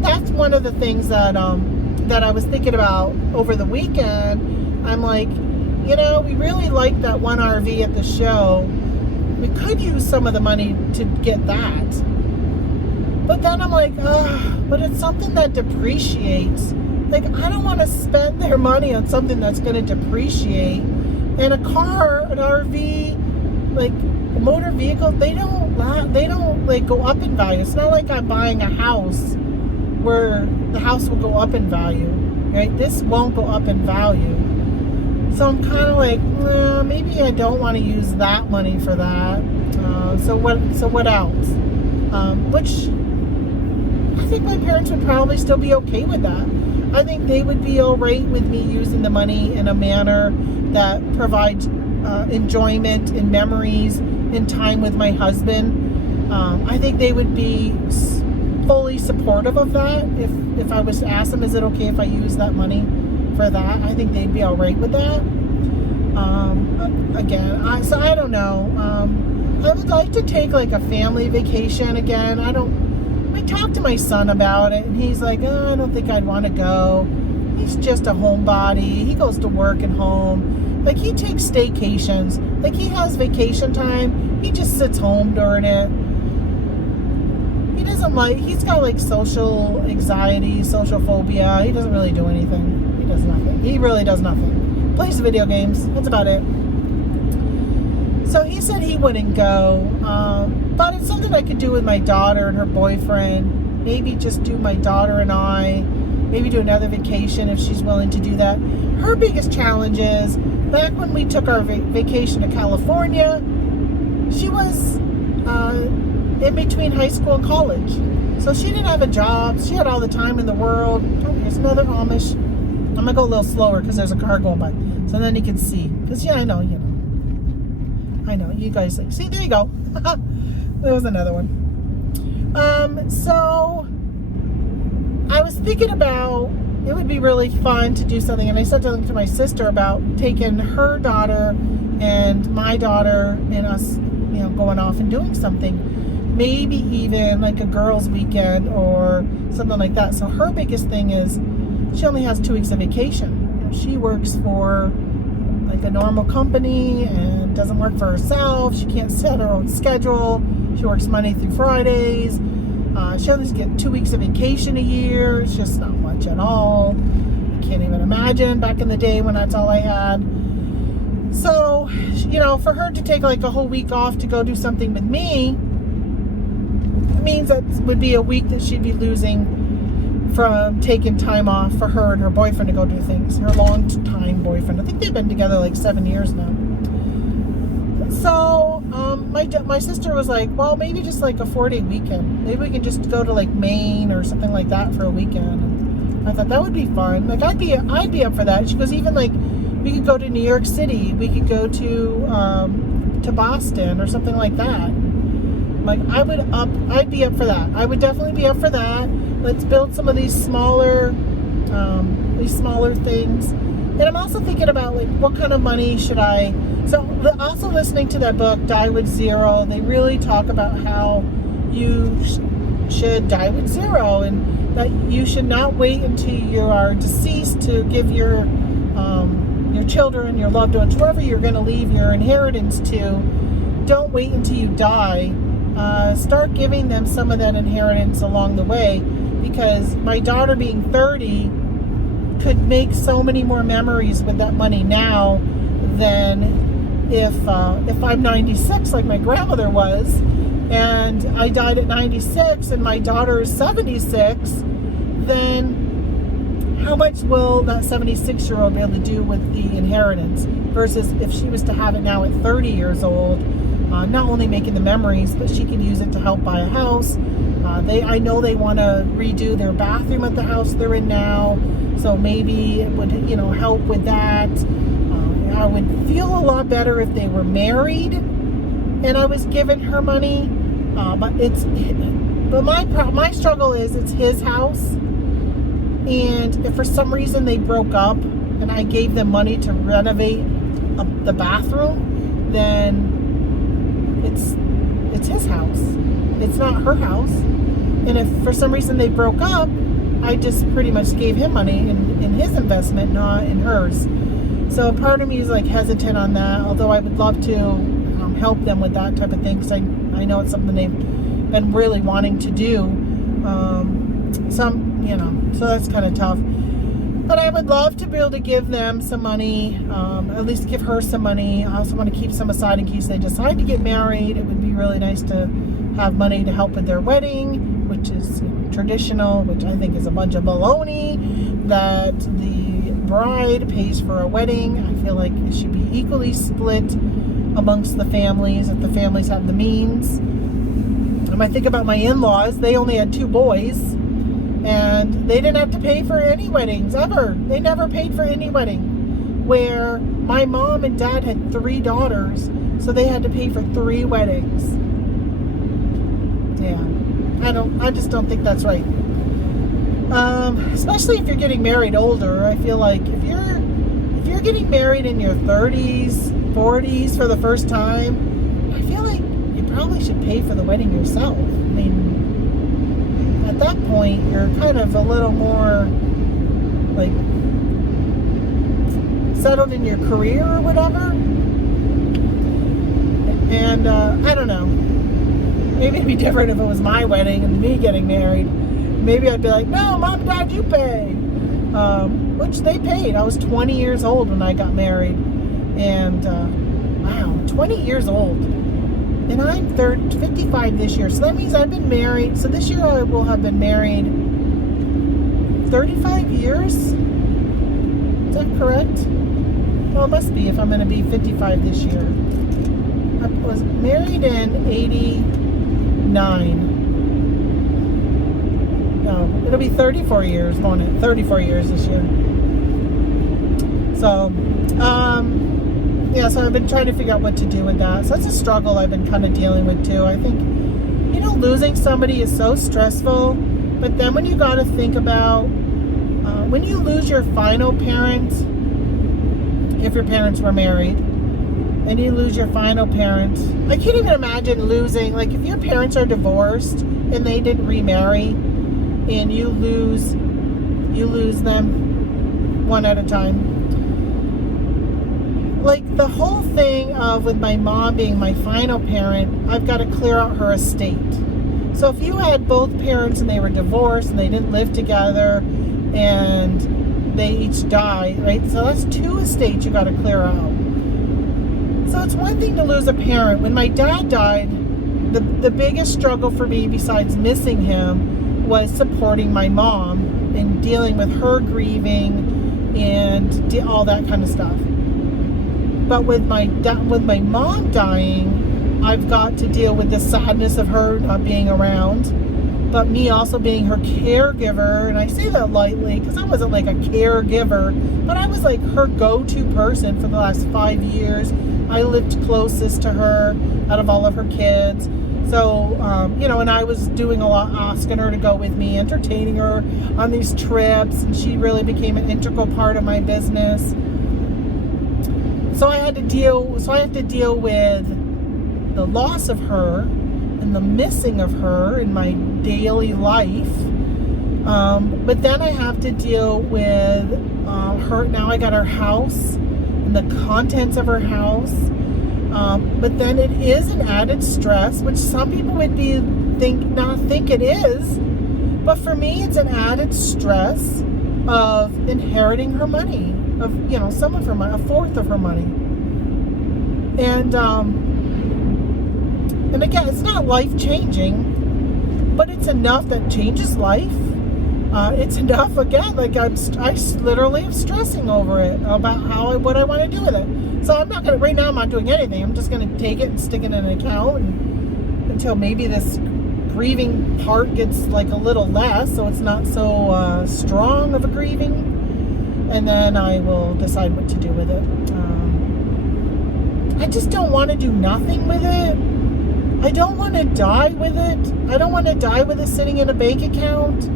that's one of the things that that I was thinking about over the weekend. I'm like, we really like that one RV at the show. We could use some of the money to get that. But then I'm like, but it's something that depreciates. Like, I don't want to spend their money on something that's going to depreciate. And a car, an RV, like a motor vehicle, they don't like go up in value. It's not like I'm buying a house where the house will go up in value, right? This won't go up in value. So I'm kind of like, maybe I don't want to use that money for that. So what else? Which I think my parents would probably still be okay with that. I think they would be all right with me using the money in a manner that provides enjoyment and memories and time with my husband. I think they would be fully supportive of that. If I was to ask them, is it okay if I use that money for that? I think they'd be all right with that. Again, I don't know. I would like to take like a family vacation again. I talked to my son about it, and he's like, I don't think I'd want to go. He's just a homebody. He goes to work and home. Like, he takes staycations. Like, he has vacation time. He just sits home during it. He's got like social anxiety, social phobia. He doesn't really do anything. He does nothing. He really does nothing. Plays video games. That's about it. So he said he wouldn't go. But it's something I could do with my daughter and her boyfriend. Maybe just do my daughter and I. Maybe do another vacation if she's willing to do that. Her biggest challenge is, back when we took our vacation to California, she was in between high school and college. So she didn't have a job. She had all the time in the world. Oh, here's another Amish. I'm going to go a little slower because there's a car going by. So then you can see. Because, I know. I know. You guys think. See, there you go. There was another one. So I was thinking about, it would be really fun to do something. And I said something to my sister about taking her daughter and my daughter and us, going off and doing something. Maybe even like a girls' weekend or something like that. So her biggest thing is she only has 2 weeks of vacation. She works for like a normal company and doesn't work for herself. She can't set her own schedule. She works Monday through Fridays. She only gets 2 weeks of vacation a year. It's just not much at all. Can't even imagine back in the day when that's all I had. So, for her to take like a whole week off to go do something with me, it means that would be a week that she'd be losing from taking time off for her and her boyfriend to go do things. Her long-time boyfriend. I think they've been together like 7 years now. So, my sister was like, well, maybe just like a 4-day weekend. Maybe we can just go to like Maine or something like that for a weekend. And I thought that would be fun. Like, I'd be up for that. She goes, even like, we could go to New York City. We could go to Boston or something like that. Like, I'd be up for that. I would definitely be up for that. Let's build some of these smaller things. And I'm also thinking about like, what kind of money should I? So also listening to that book, Die with Zero, they really talk about how you should die with zero, and that you should not wait until you are deceased to give your children, your loved ones, whoever you're going to leave your inheritance to. Don't wait until you die. Start giving them some of that inheritance along the way, because my daughter being 30 could make so many more memories with that money now than if I'm 96 like my grandmother was, and I died at 96 and my daughter is 76, then how much will that 76-year-old be able to do with the inheritance versus if she was to have it now at 30 years old, not only making the memories, but she can use it to help buy a house. I know they want to redo their bathroom at the house they're in now, so maybe it would help with that. I would feel a lot better if they were married and I was giving her money, but my struggle is it's his house, and if for some reason they broke up and I gave them money to renovate the bathroom, then it's his house. It's not her house. And if for some reason they broke up, I just pretty much gave him money in his investment, not in hers. So part of me is like hesitant on that, although I would love to help them with that type of thing, because I know it's something they've been really wanting to do. So that's kind of tough. But I would love to be able to give them some money, at least give her some money. I also want to keep some aside in case they decide to get married. It would be really nice to have money to help with their wedding, which is traditional, which I think is a bunch of baloney, that the bride pays for a wedding. I feel like it should be equally split amongst the families, if the families have the means. I think about my in-laws. They only had 2 boys, and they didn't have to pay for any weddings, ever. They never paid for any wedding. Where my mom and dad had 3 daughters, so they had to pay for 3 weddings. Yeah. I just don't think that's right. Especially if you're getting married older. I feel like if you're getting married in your 30s, 40s for the first time, I feel like you probably should pay for the wedding yourself. I mean, at that point, you're kind of a little more like settled in your career or whatever. And I don't know. Maybe it'd be different if it was my wedding and me getting married. Maybe I'd be like, no, Mom and Dad, you pay. Which they paid. I was 20 years old when I got married. And, wow, 20 years old. And I'm 55 this year. So that means I've been married. So this year I will have been married 35 years? Is that correct? Well, it must be if I'm going to be 55 this year. I was married in 89. No, it'll be 34 years, won't it? 34 years this year. So, yeah, so I've been trying to figure out what to do with that. So that's a struggle I've been kind of dealing with too. I think, losing somebody is so stressful, but then when you got to think about, when you lose your final parent, if your parents were married, and you lose your final parent, I can't even imagine losing, like if your parents are divorced and they didn't remarry, and you lose them one at a time. Like the whole thing of with my mom being my final parent, I've got to clear out her estate. So if you had both parents and they were divorced and they didn't live together and they each died, right? So that's 2 estates you got to clear out. So it's one thing to lose a parent. When my dad died, the biggest struggle for me, besides missing him, was supporting my mom and dealing with her grieving and all that kind of stuff. But with my mom dying, I've got to deal with the sadness of her not being around, but me also being her caregiver. And I say that lightly because I wasn't like a caregiver, but I was like her go-to person for the last 5 years. I lived closest to her out of all of her kids. So, and I was doing a lot, asking her to go with me, entertaining her on these trips, and she really became an integral part of my business. So I have to deal with the loss of her and the missing of her in my daily life. But then I have to deal with her. Now I got her house and the contents of her house. But then it is an added stress, which some people would not think it is. But for me, it's an added stress of inheriting her money, of some of her money, a fourth of her money. And again, it's not life changing, but it's enough that changes life. It's enough, again, like I literally am stressing over it, about what I want to do with it. So right now I'm not doing anything. I'm just going to take it and stick it in an account until maybe this grieving part gets like a little less, so it's not so strong of a grieving. And then I will decide what to do with it. I just don't want to do nothing with it. I don't want to die with it. I don't want to die with it sitting in a bank account.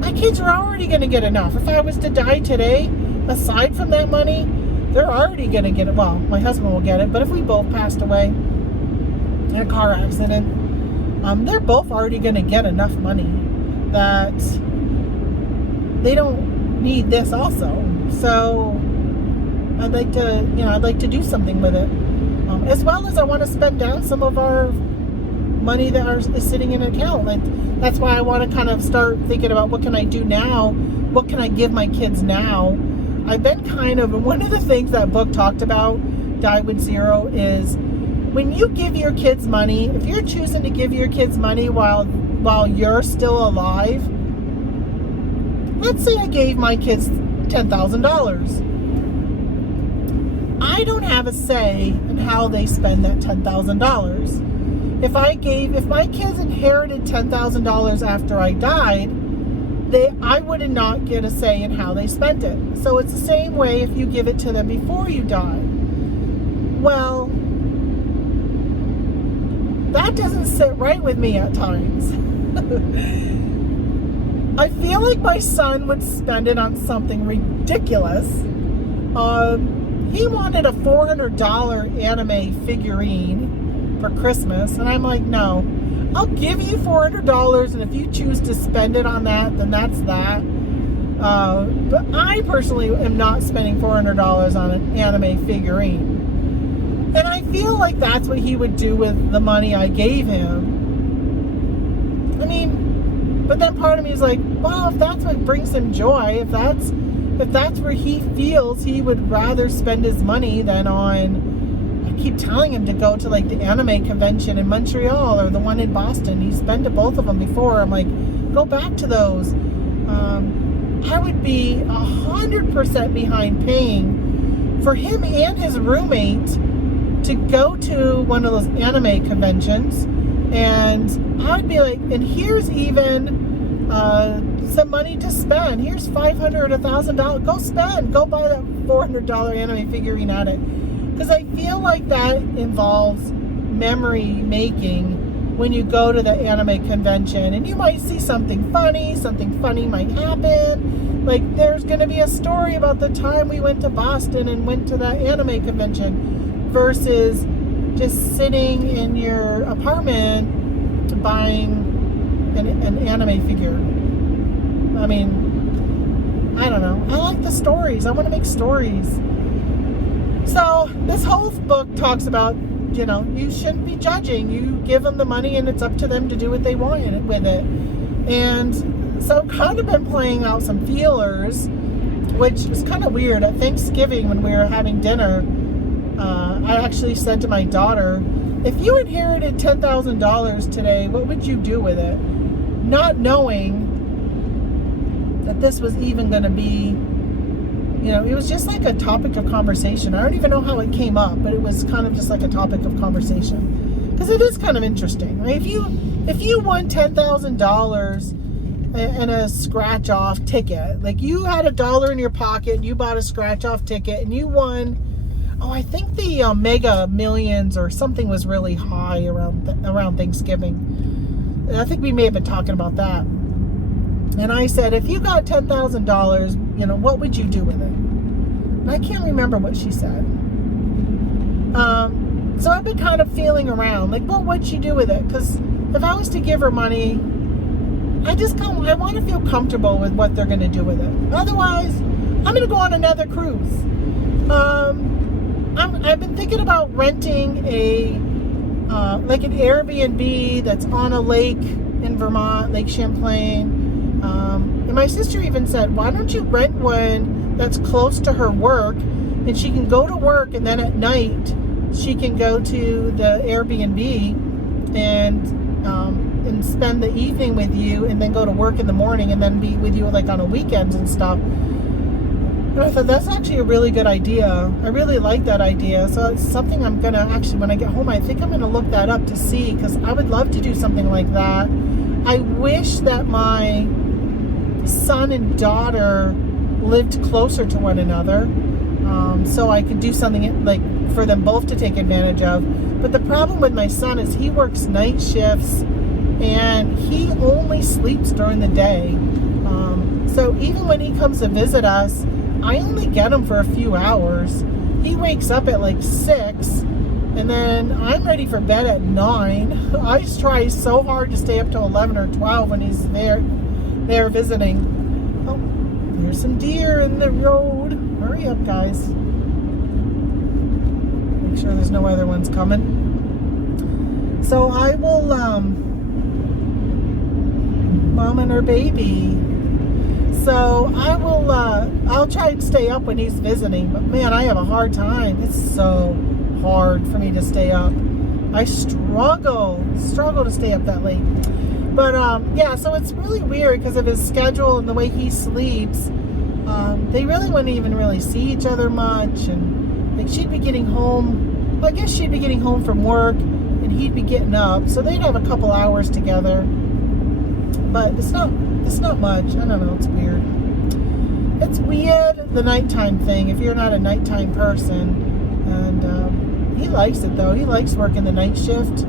My kids are already going to get enough. If I was to die today, aside from that money, they're already going to get it. Well, my husband will get it, but if we both passed away in a car accident, they're both already going to get enough money that they don't need this also. So I'd like to do something with it. As well as I want to spend down some of our money that is sitting in an account. That's why I want to kind of start thinking about what can I do now? What can I give my kids now? I've been one of the things that book talked about, Die with Zero, is when you give your kids money, if you're choosing to give your kids money while you're still alive, let's say I gave my kids $10,000. I don't have a say in how they spend that $10,000. If my kids inherited $10,000 after I died, I would not get a say in how they spent it. So it's the same way if you give it to them before you die. Well, that doesn't sit right with me at times. I feel like my son would spend it on something ridiculous. He wanted a $400 anime figurine for Christmas, and I'm like, no, I'll give you $400, and if you choose to spend it on that, then that's that. But I personally am not spending $400 on an anime figurine. And I feel like that's what he would do with the money I gave him. I mean, but then part of me is like, well, if that's what brings him joy, if that's where he feels he would rather spend his money than on, I keep telling him to go to like the anime convention in Montreal or the one in Boston. He's been to both of them before. I'm like, go back to those. I would be 100% behind paying for him and his roommate to go to one of those anime conventions. And I would be like, and here's even some money to spend. Here's $500, $1,000. Go spend. Go buy that $400 anime figurine at it. Because I feel like that involves memory making when you go to the anime convention. And you might see something funny might happen. Like there's going to be a story about the time we went to Boston and went to that anime convention versus just sitting in your apartment buying an anime figure. I mean, I don't know. I like the stories. I want to make stories. So this whole book talks about, you shouldn't be judging. You give them the money and it's up to them to do what they want with it. And so I've kind of been playing out some feelers, which was kind of weird. At Thanksgiving when we were having dinner, I actually said to my daughter, if you inherited $10,000 today, what would you do with it? Not knowing that this was even going to be, it was just like a topic of conversation. I don't even know how it came up, but it was kind of just like a topic of conversation. Because it is kind of interesting, right? If you won $10,000 in a scratch-off ticket, like you had $1 in your pocket, and you bought a scratch-off ticket, and you won, I think the Mega Millions or something was really high around Thanksgiving. And I think we may have been talking about that. And I said, if you got $10,000, what would you do with it? And I can't remember what she said. So I've been kind of feeling around, like, what would she do with it? Because if I was to give her money, I want to feel comfortable with what they're going to do with it. Otherwise, I'm going to go on another cruise. I've been thinking about renting like an Airbnb that's on a lake in Vermont, Lake Champlain. And my sister even said, why don't you rent one that's close to her work, and she can go to work, and then at night she can go to the Airbnb and spend the evening with you, and then go to work in the morning, and then be with you like on a weekends and stuff. And I thought that's actually a really good idea. I really like that idea. So it's something I'm gonna actually, when I get home, I think I'm gonna look that up to see, because I would love to do something like that. I wish that my son and daughter lived closer to one another, so I could do something like for them both to take advantage of. But the problem with my son is he works night shifts, and he only sleeps during the day. So even when he comes to visit us, I only get him for a few hours. He wakes up at like 6, and then I'm ready for bed at 9. I just try so hard to stay up till 11 or 12 when he's there visiting. Oh, there's some deer in the road. Hurry up, guys. Make sure there's no other ones coming. So I will, Mom and her baby. So I will, I'll try and stay up when he's visiting, but man, I have a hard time. It's so hard for me to stay up. I struggle to stay up that late. But yeah, so it's really weird because of his schedule and the way he sleeps. They really wouldn't even really see each other much, and like she'd be getting home. Well, I guess she'd be getting home from work, and he'd be getting up, so they'd have a couple hours together. But it's not much. I don't know, it's weird. It's weird, the nighttime thing, if you're not a nighttime person. And he likes it, though. He likes working the night shift.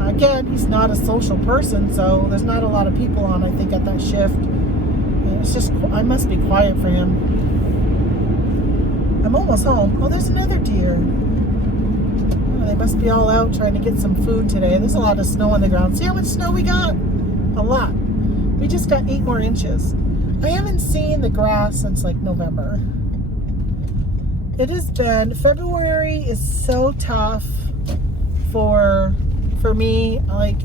Again, he's not a social person, so there's not a lot of people on, I think, at that shift. And it's just, I must be quiet for him. I'm almost home. Oh, there's another deer. Oh, they must be all out trying to get some food today. There's a lot of snow on the ground. See how much snow we got? A lot. We just got 8 more inches. I haven't seen the grass since like November. It has been, February is so tough for me. Like,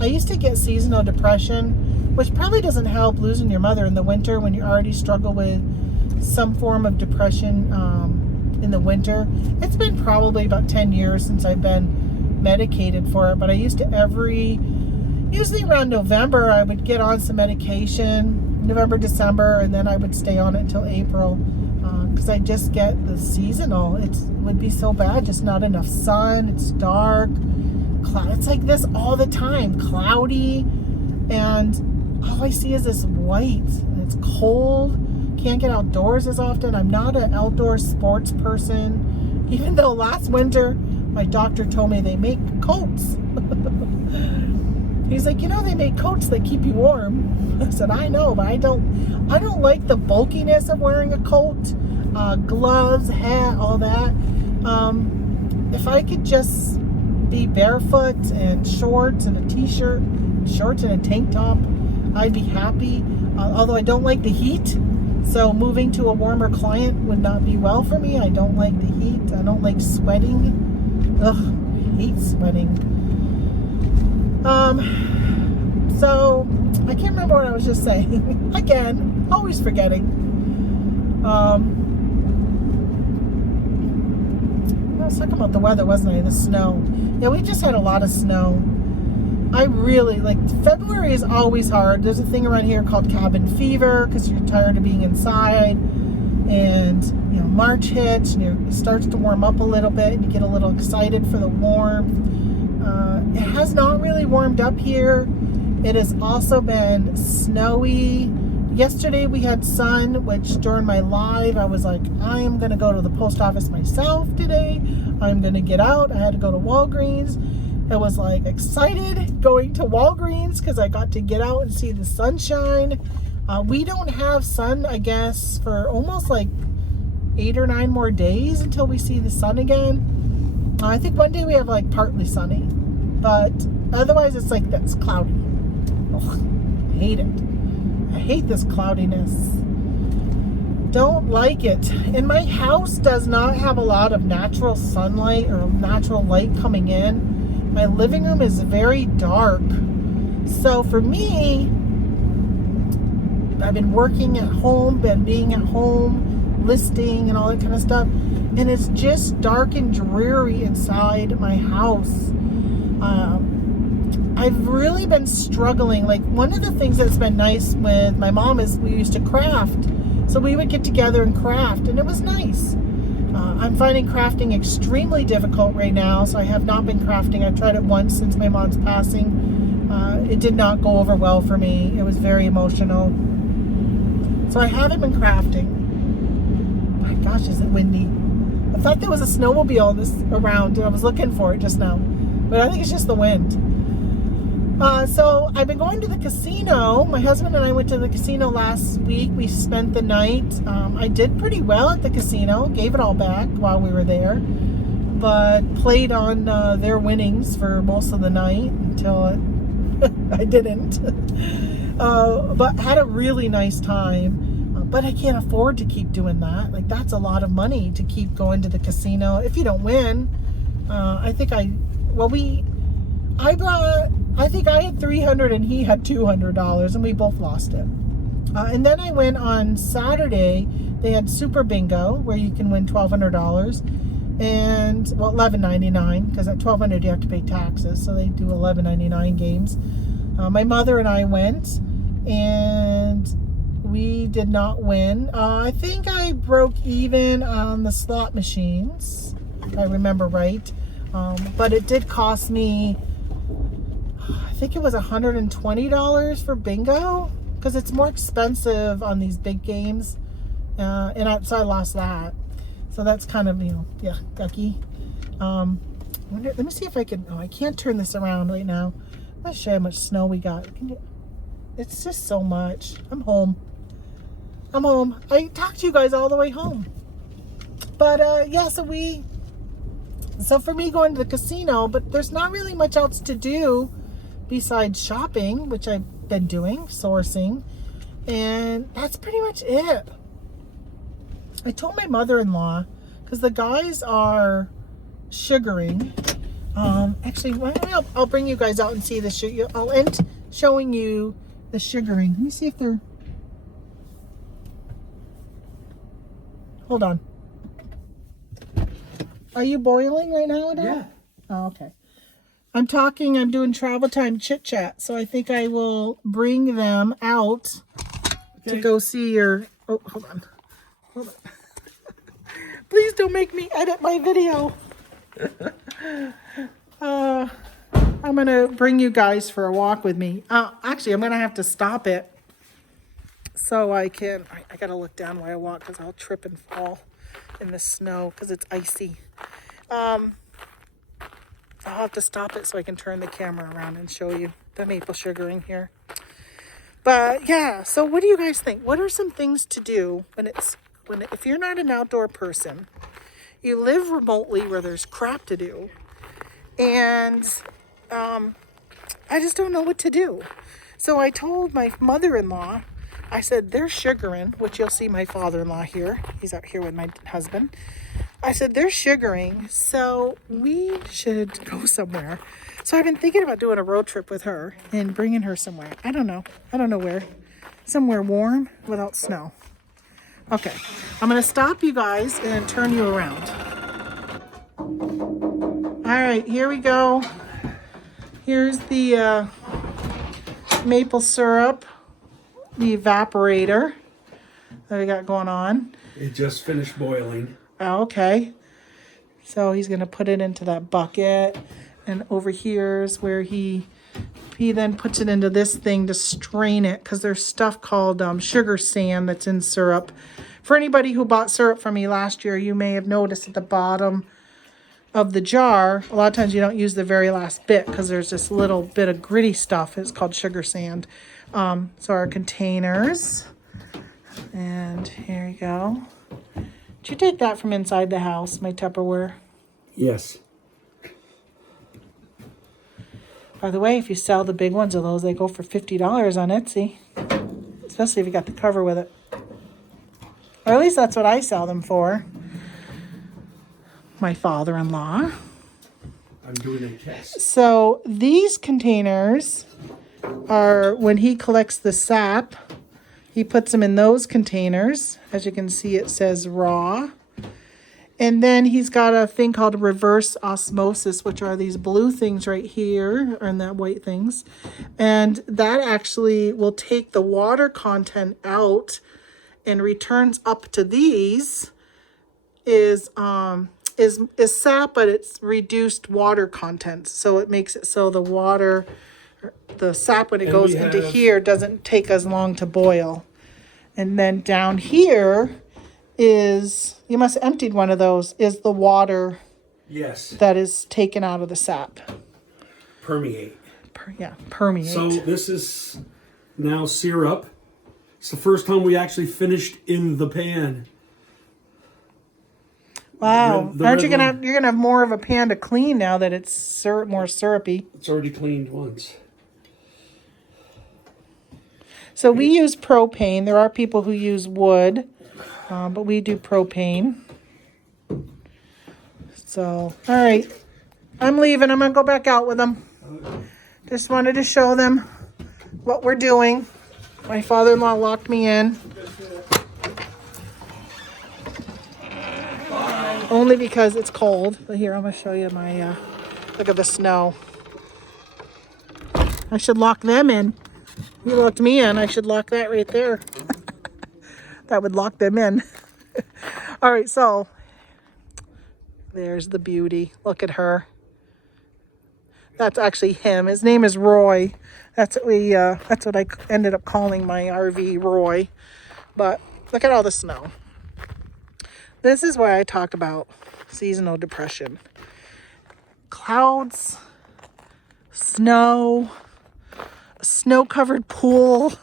I used to get seasonal depression, which probably doesn't help losing your mother in the winter when you already struggle with some form of depression in the winter. It's been probably about 10 years since I've been medicated for it, but I used to usually around November, I would get on some medication, November, December, and then I would stay on it until April, because I just get the seasonal. It would be so bad, just not enough sun, it's dark, it's like this all the time, cloudy, and all I see is this white, and it's cold, can't get outdoors as often. I'm not an outdoor sports person, even though last winter, my doctor told me they make coats. He's like, they make coats that keep you warm. I said, I know, but I don't like the bulkiness of wearing a coat, gloves, hat, all that. If I could just be barefoot and shorts and a t-shirt, shorts and a tank top, I'd be happy. Although I don't like the heat, so moving to a warmer climate would not be well for me. I don't like the heat. I don't like sweating. Ugh, I hate sweating. So I can't remember what I was just saying. Again, always forgetting. Oh was talking about the weather, wasn't I? The snow. Yeah, we just had a lot of snow. I really, like, February is always hard. There's a thing around here called cabin fever because you're tired of being inside. And, you know, March hits and it starts to warm up a little bit and you get a little excited for the warmth. It has not really warmed up here. It has also been snowy. Yesterday we had sun, which during my live I was like, I am going to go to the post office myself today. I'm going to get out. I had to go to Walgreens. I was like excited going to Walgreens because I got to get out and see the sunshine. We don't have sun, I guess, for almost like 8 or 9 more days until we see the sun again. I think one day we have like partly sunny, but otherwise it's like that's cloudy. Ugh, I hate it. I hate this cloudiness. Don't like it. And my house does not have a lot of natural sunlight or natural light coming in. My living room is very dark. So for me, I've been working at home, been being at home, listing and all that kind of stuff. And it's just dark and dreary inside my house. I've really been struggling. Like, one of the things that's been nice with my mom is we used to craft. So we would get together and craft, and it was nice. I'm finding crafting extremely difficult right now, so I have not been crafting. I've tried it once since my mom's passing. It did not go over well for me. It was very emotional. So I haven't been crafting. My gosh, is it windy? I thought there was a snowmobile around, and I was looking for it just now. But I think it's just the wind. So I've been going to the casino. My husband and I went to the casino last week. We spent the night. I did pretty well at the casino. Gave it all back while we were there. But played on their winnings for most of the night until I didn't. But had a really nice time. But I can't afford to keep doing that. Like, that's a lot of money to keep going to the casino. If you don't win, I think I had $300 and he had $200 and we both lost it. And then I went on Saturday. They had Super Bingo where you can win $1,200 and, well, $11.99 because at $1,200 you have to pay taxes. So they do $11.99 games. My mother and I went and we did not win. I think I broke even on the slot machines, if I remember right. But it did cost me, I think it was $120 for bingo because it's more expensive on these big games. So I lost that. So that's kind of, gucky. Let me see if I can, I can't turn this around right now. Let's show you how much snow we got. It's just so much. I'm home. I talked to you guys all the way home. But so for me going to the casino, but there's not really much else to do besides shopping, which I've been doing, sourcing. And that's pretty much it. I told my mother-in-law, because the guys are sugaring. Actually, I'll bring you guys out and see the sugar. I'll end showing you the sugaring. Let me see if they're... Hold on. Are you boiling right now, Adele? Yeah. Oh, okay. I'm doing travel time chit chat, so I think I will bring them out to go see your... Oh, hold on. Please don't make me edit my video. I'm going to bring you guys for a walk with me. Actually, I'm going to have to stop it so I can... I got to look down while I walk because I'll trip and fall in the snow because it's icy. I'll have to stop it so I can turn the camera around and show you the maple sugaring here. But yeah, so what do you guys think? What are some things to do if you're not an outdoor person, you live remotely where there's crap to do, and I just don't know what to do. So I told my mother-in-law, I said, they're sugaring, which you'll see my father-in-law here. He's out here with my husband. I said, they're sugaring, so we should go somewhere. So I've been thinking about doing a road trip with her and bringing her somewhere. I don't know where. Somewhere warm without snow. Okay, I'm going to stop you guys and turn you around. right, here we go. Here's the maple syrup, the evaporator that we got going on. It just finished boiling. Oh, okay. So he's going to put it into that bucket. And over here is where he then puts it into this thing to strain it, because there's stuff called sugar sand that's in syrup. For anybody who bought syrup from me last year, you may have noticed at the bottom of the jar, a lot of times you don't use the very last bit because there's this little bit of gritty stuff. It's called sugar sand. So our containers, and here you go. Did you take that from inside the house, my Tupperware? Yes. By the way, if you sell the big ones of those, they go for $50 on Etsy, especially if you got the cover with it. Or at least that's what I sell them for. My father-in-law. I'm doing a test. So these containers are, when he collects the sap, he puts them in those containers. As you can see, it says raw. And then he's got a thing called reverse osmosis, which are these blue things right here, and that white things. And that actually will take the water content out and returns up to these is sap, but it's reduced water content. So it makes it so the water, the sap when it goes into here doesn't take as long to boil. And then down here is, you must have emptied one of those, is the water. Yes. That is taken out of the sap. Permeate. Permeate. So this is now syrup. It's the first time we actually finished in the pan. Wow. Aren't you you're gonna have more of a pan to clean now that it's more syrupy? It's already cleaned once. So we use propane. There are people who use wood, but we do propane. So, all right. I'm leaving. I'm going to go back out with them. Just wanted to show them what we're doing. My father-in-law locked me in. Only because it's cold. But here, I'm going to show you my, look at the snow. I should lock them in. You locked me in. I should lock that right there. That would lock them in. All right, so there's the beauty. Look at her. That's actually him. His name is Roy. That's what I ended up calling my RV, Roy. But look at all the snow. This is why I talk about seasonal depression. Clouds, snow, a snow-covered pool.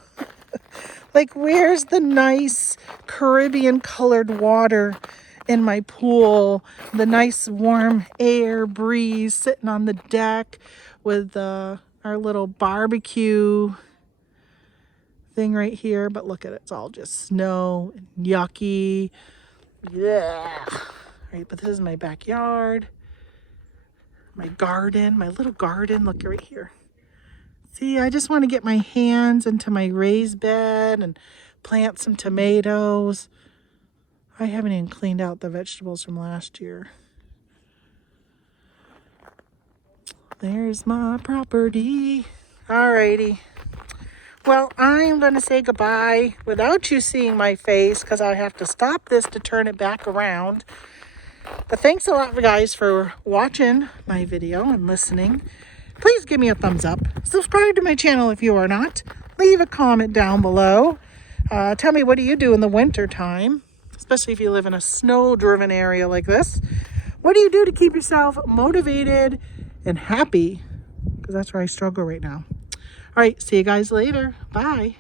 Like, where's the nice Caribbean colored water in my pool? The nice warm air breeze sitting on the deck with our little barbecue thing right here. But look at it, it's all just snow and yucky. Yeah. Right, but this is my backyard. My garden, my little garden. Look right here. See, I just want to get my hands into my raised bed and plant some tomatoes. I haven't even cleaned out the vegetables from last year. There's my property. Alrighty. Well, I'm going to say goodbye without you seeing my face because I have to stop this to turn it back around. But thanks a lot, guys, for watching my video and listening. Please give me a thumbs up. Subscribe to my channel if you are not. Leave a comment down below. Tell me, what do you do in the winter time? Especially if you live in a snow-driven area like this. What do you do to keep yourself motivated and happy? Because that's where I struggle right now. All right, see you guys later. Bye.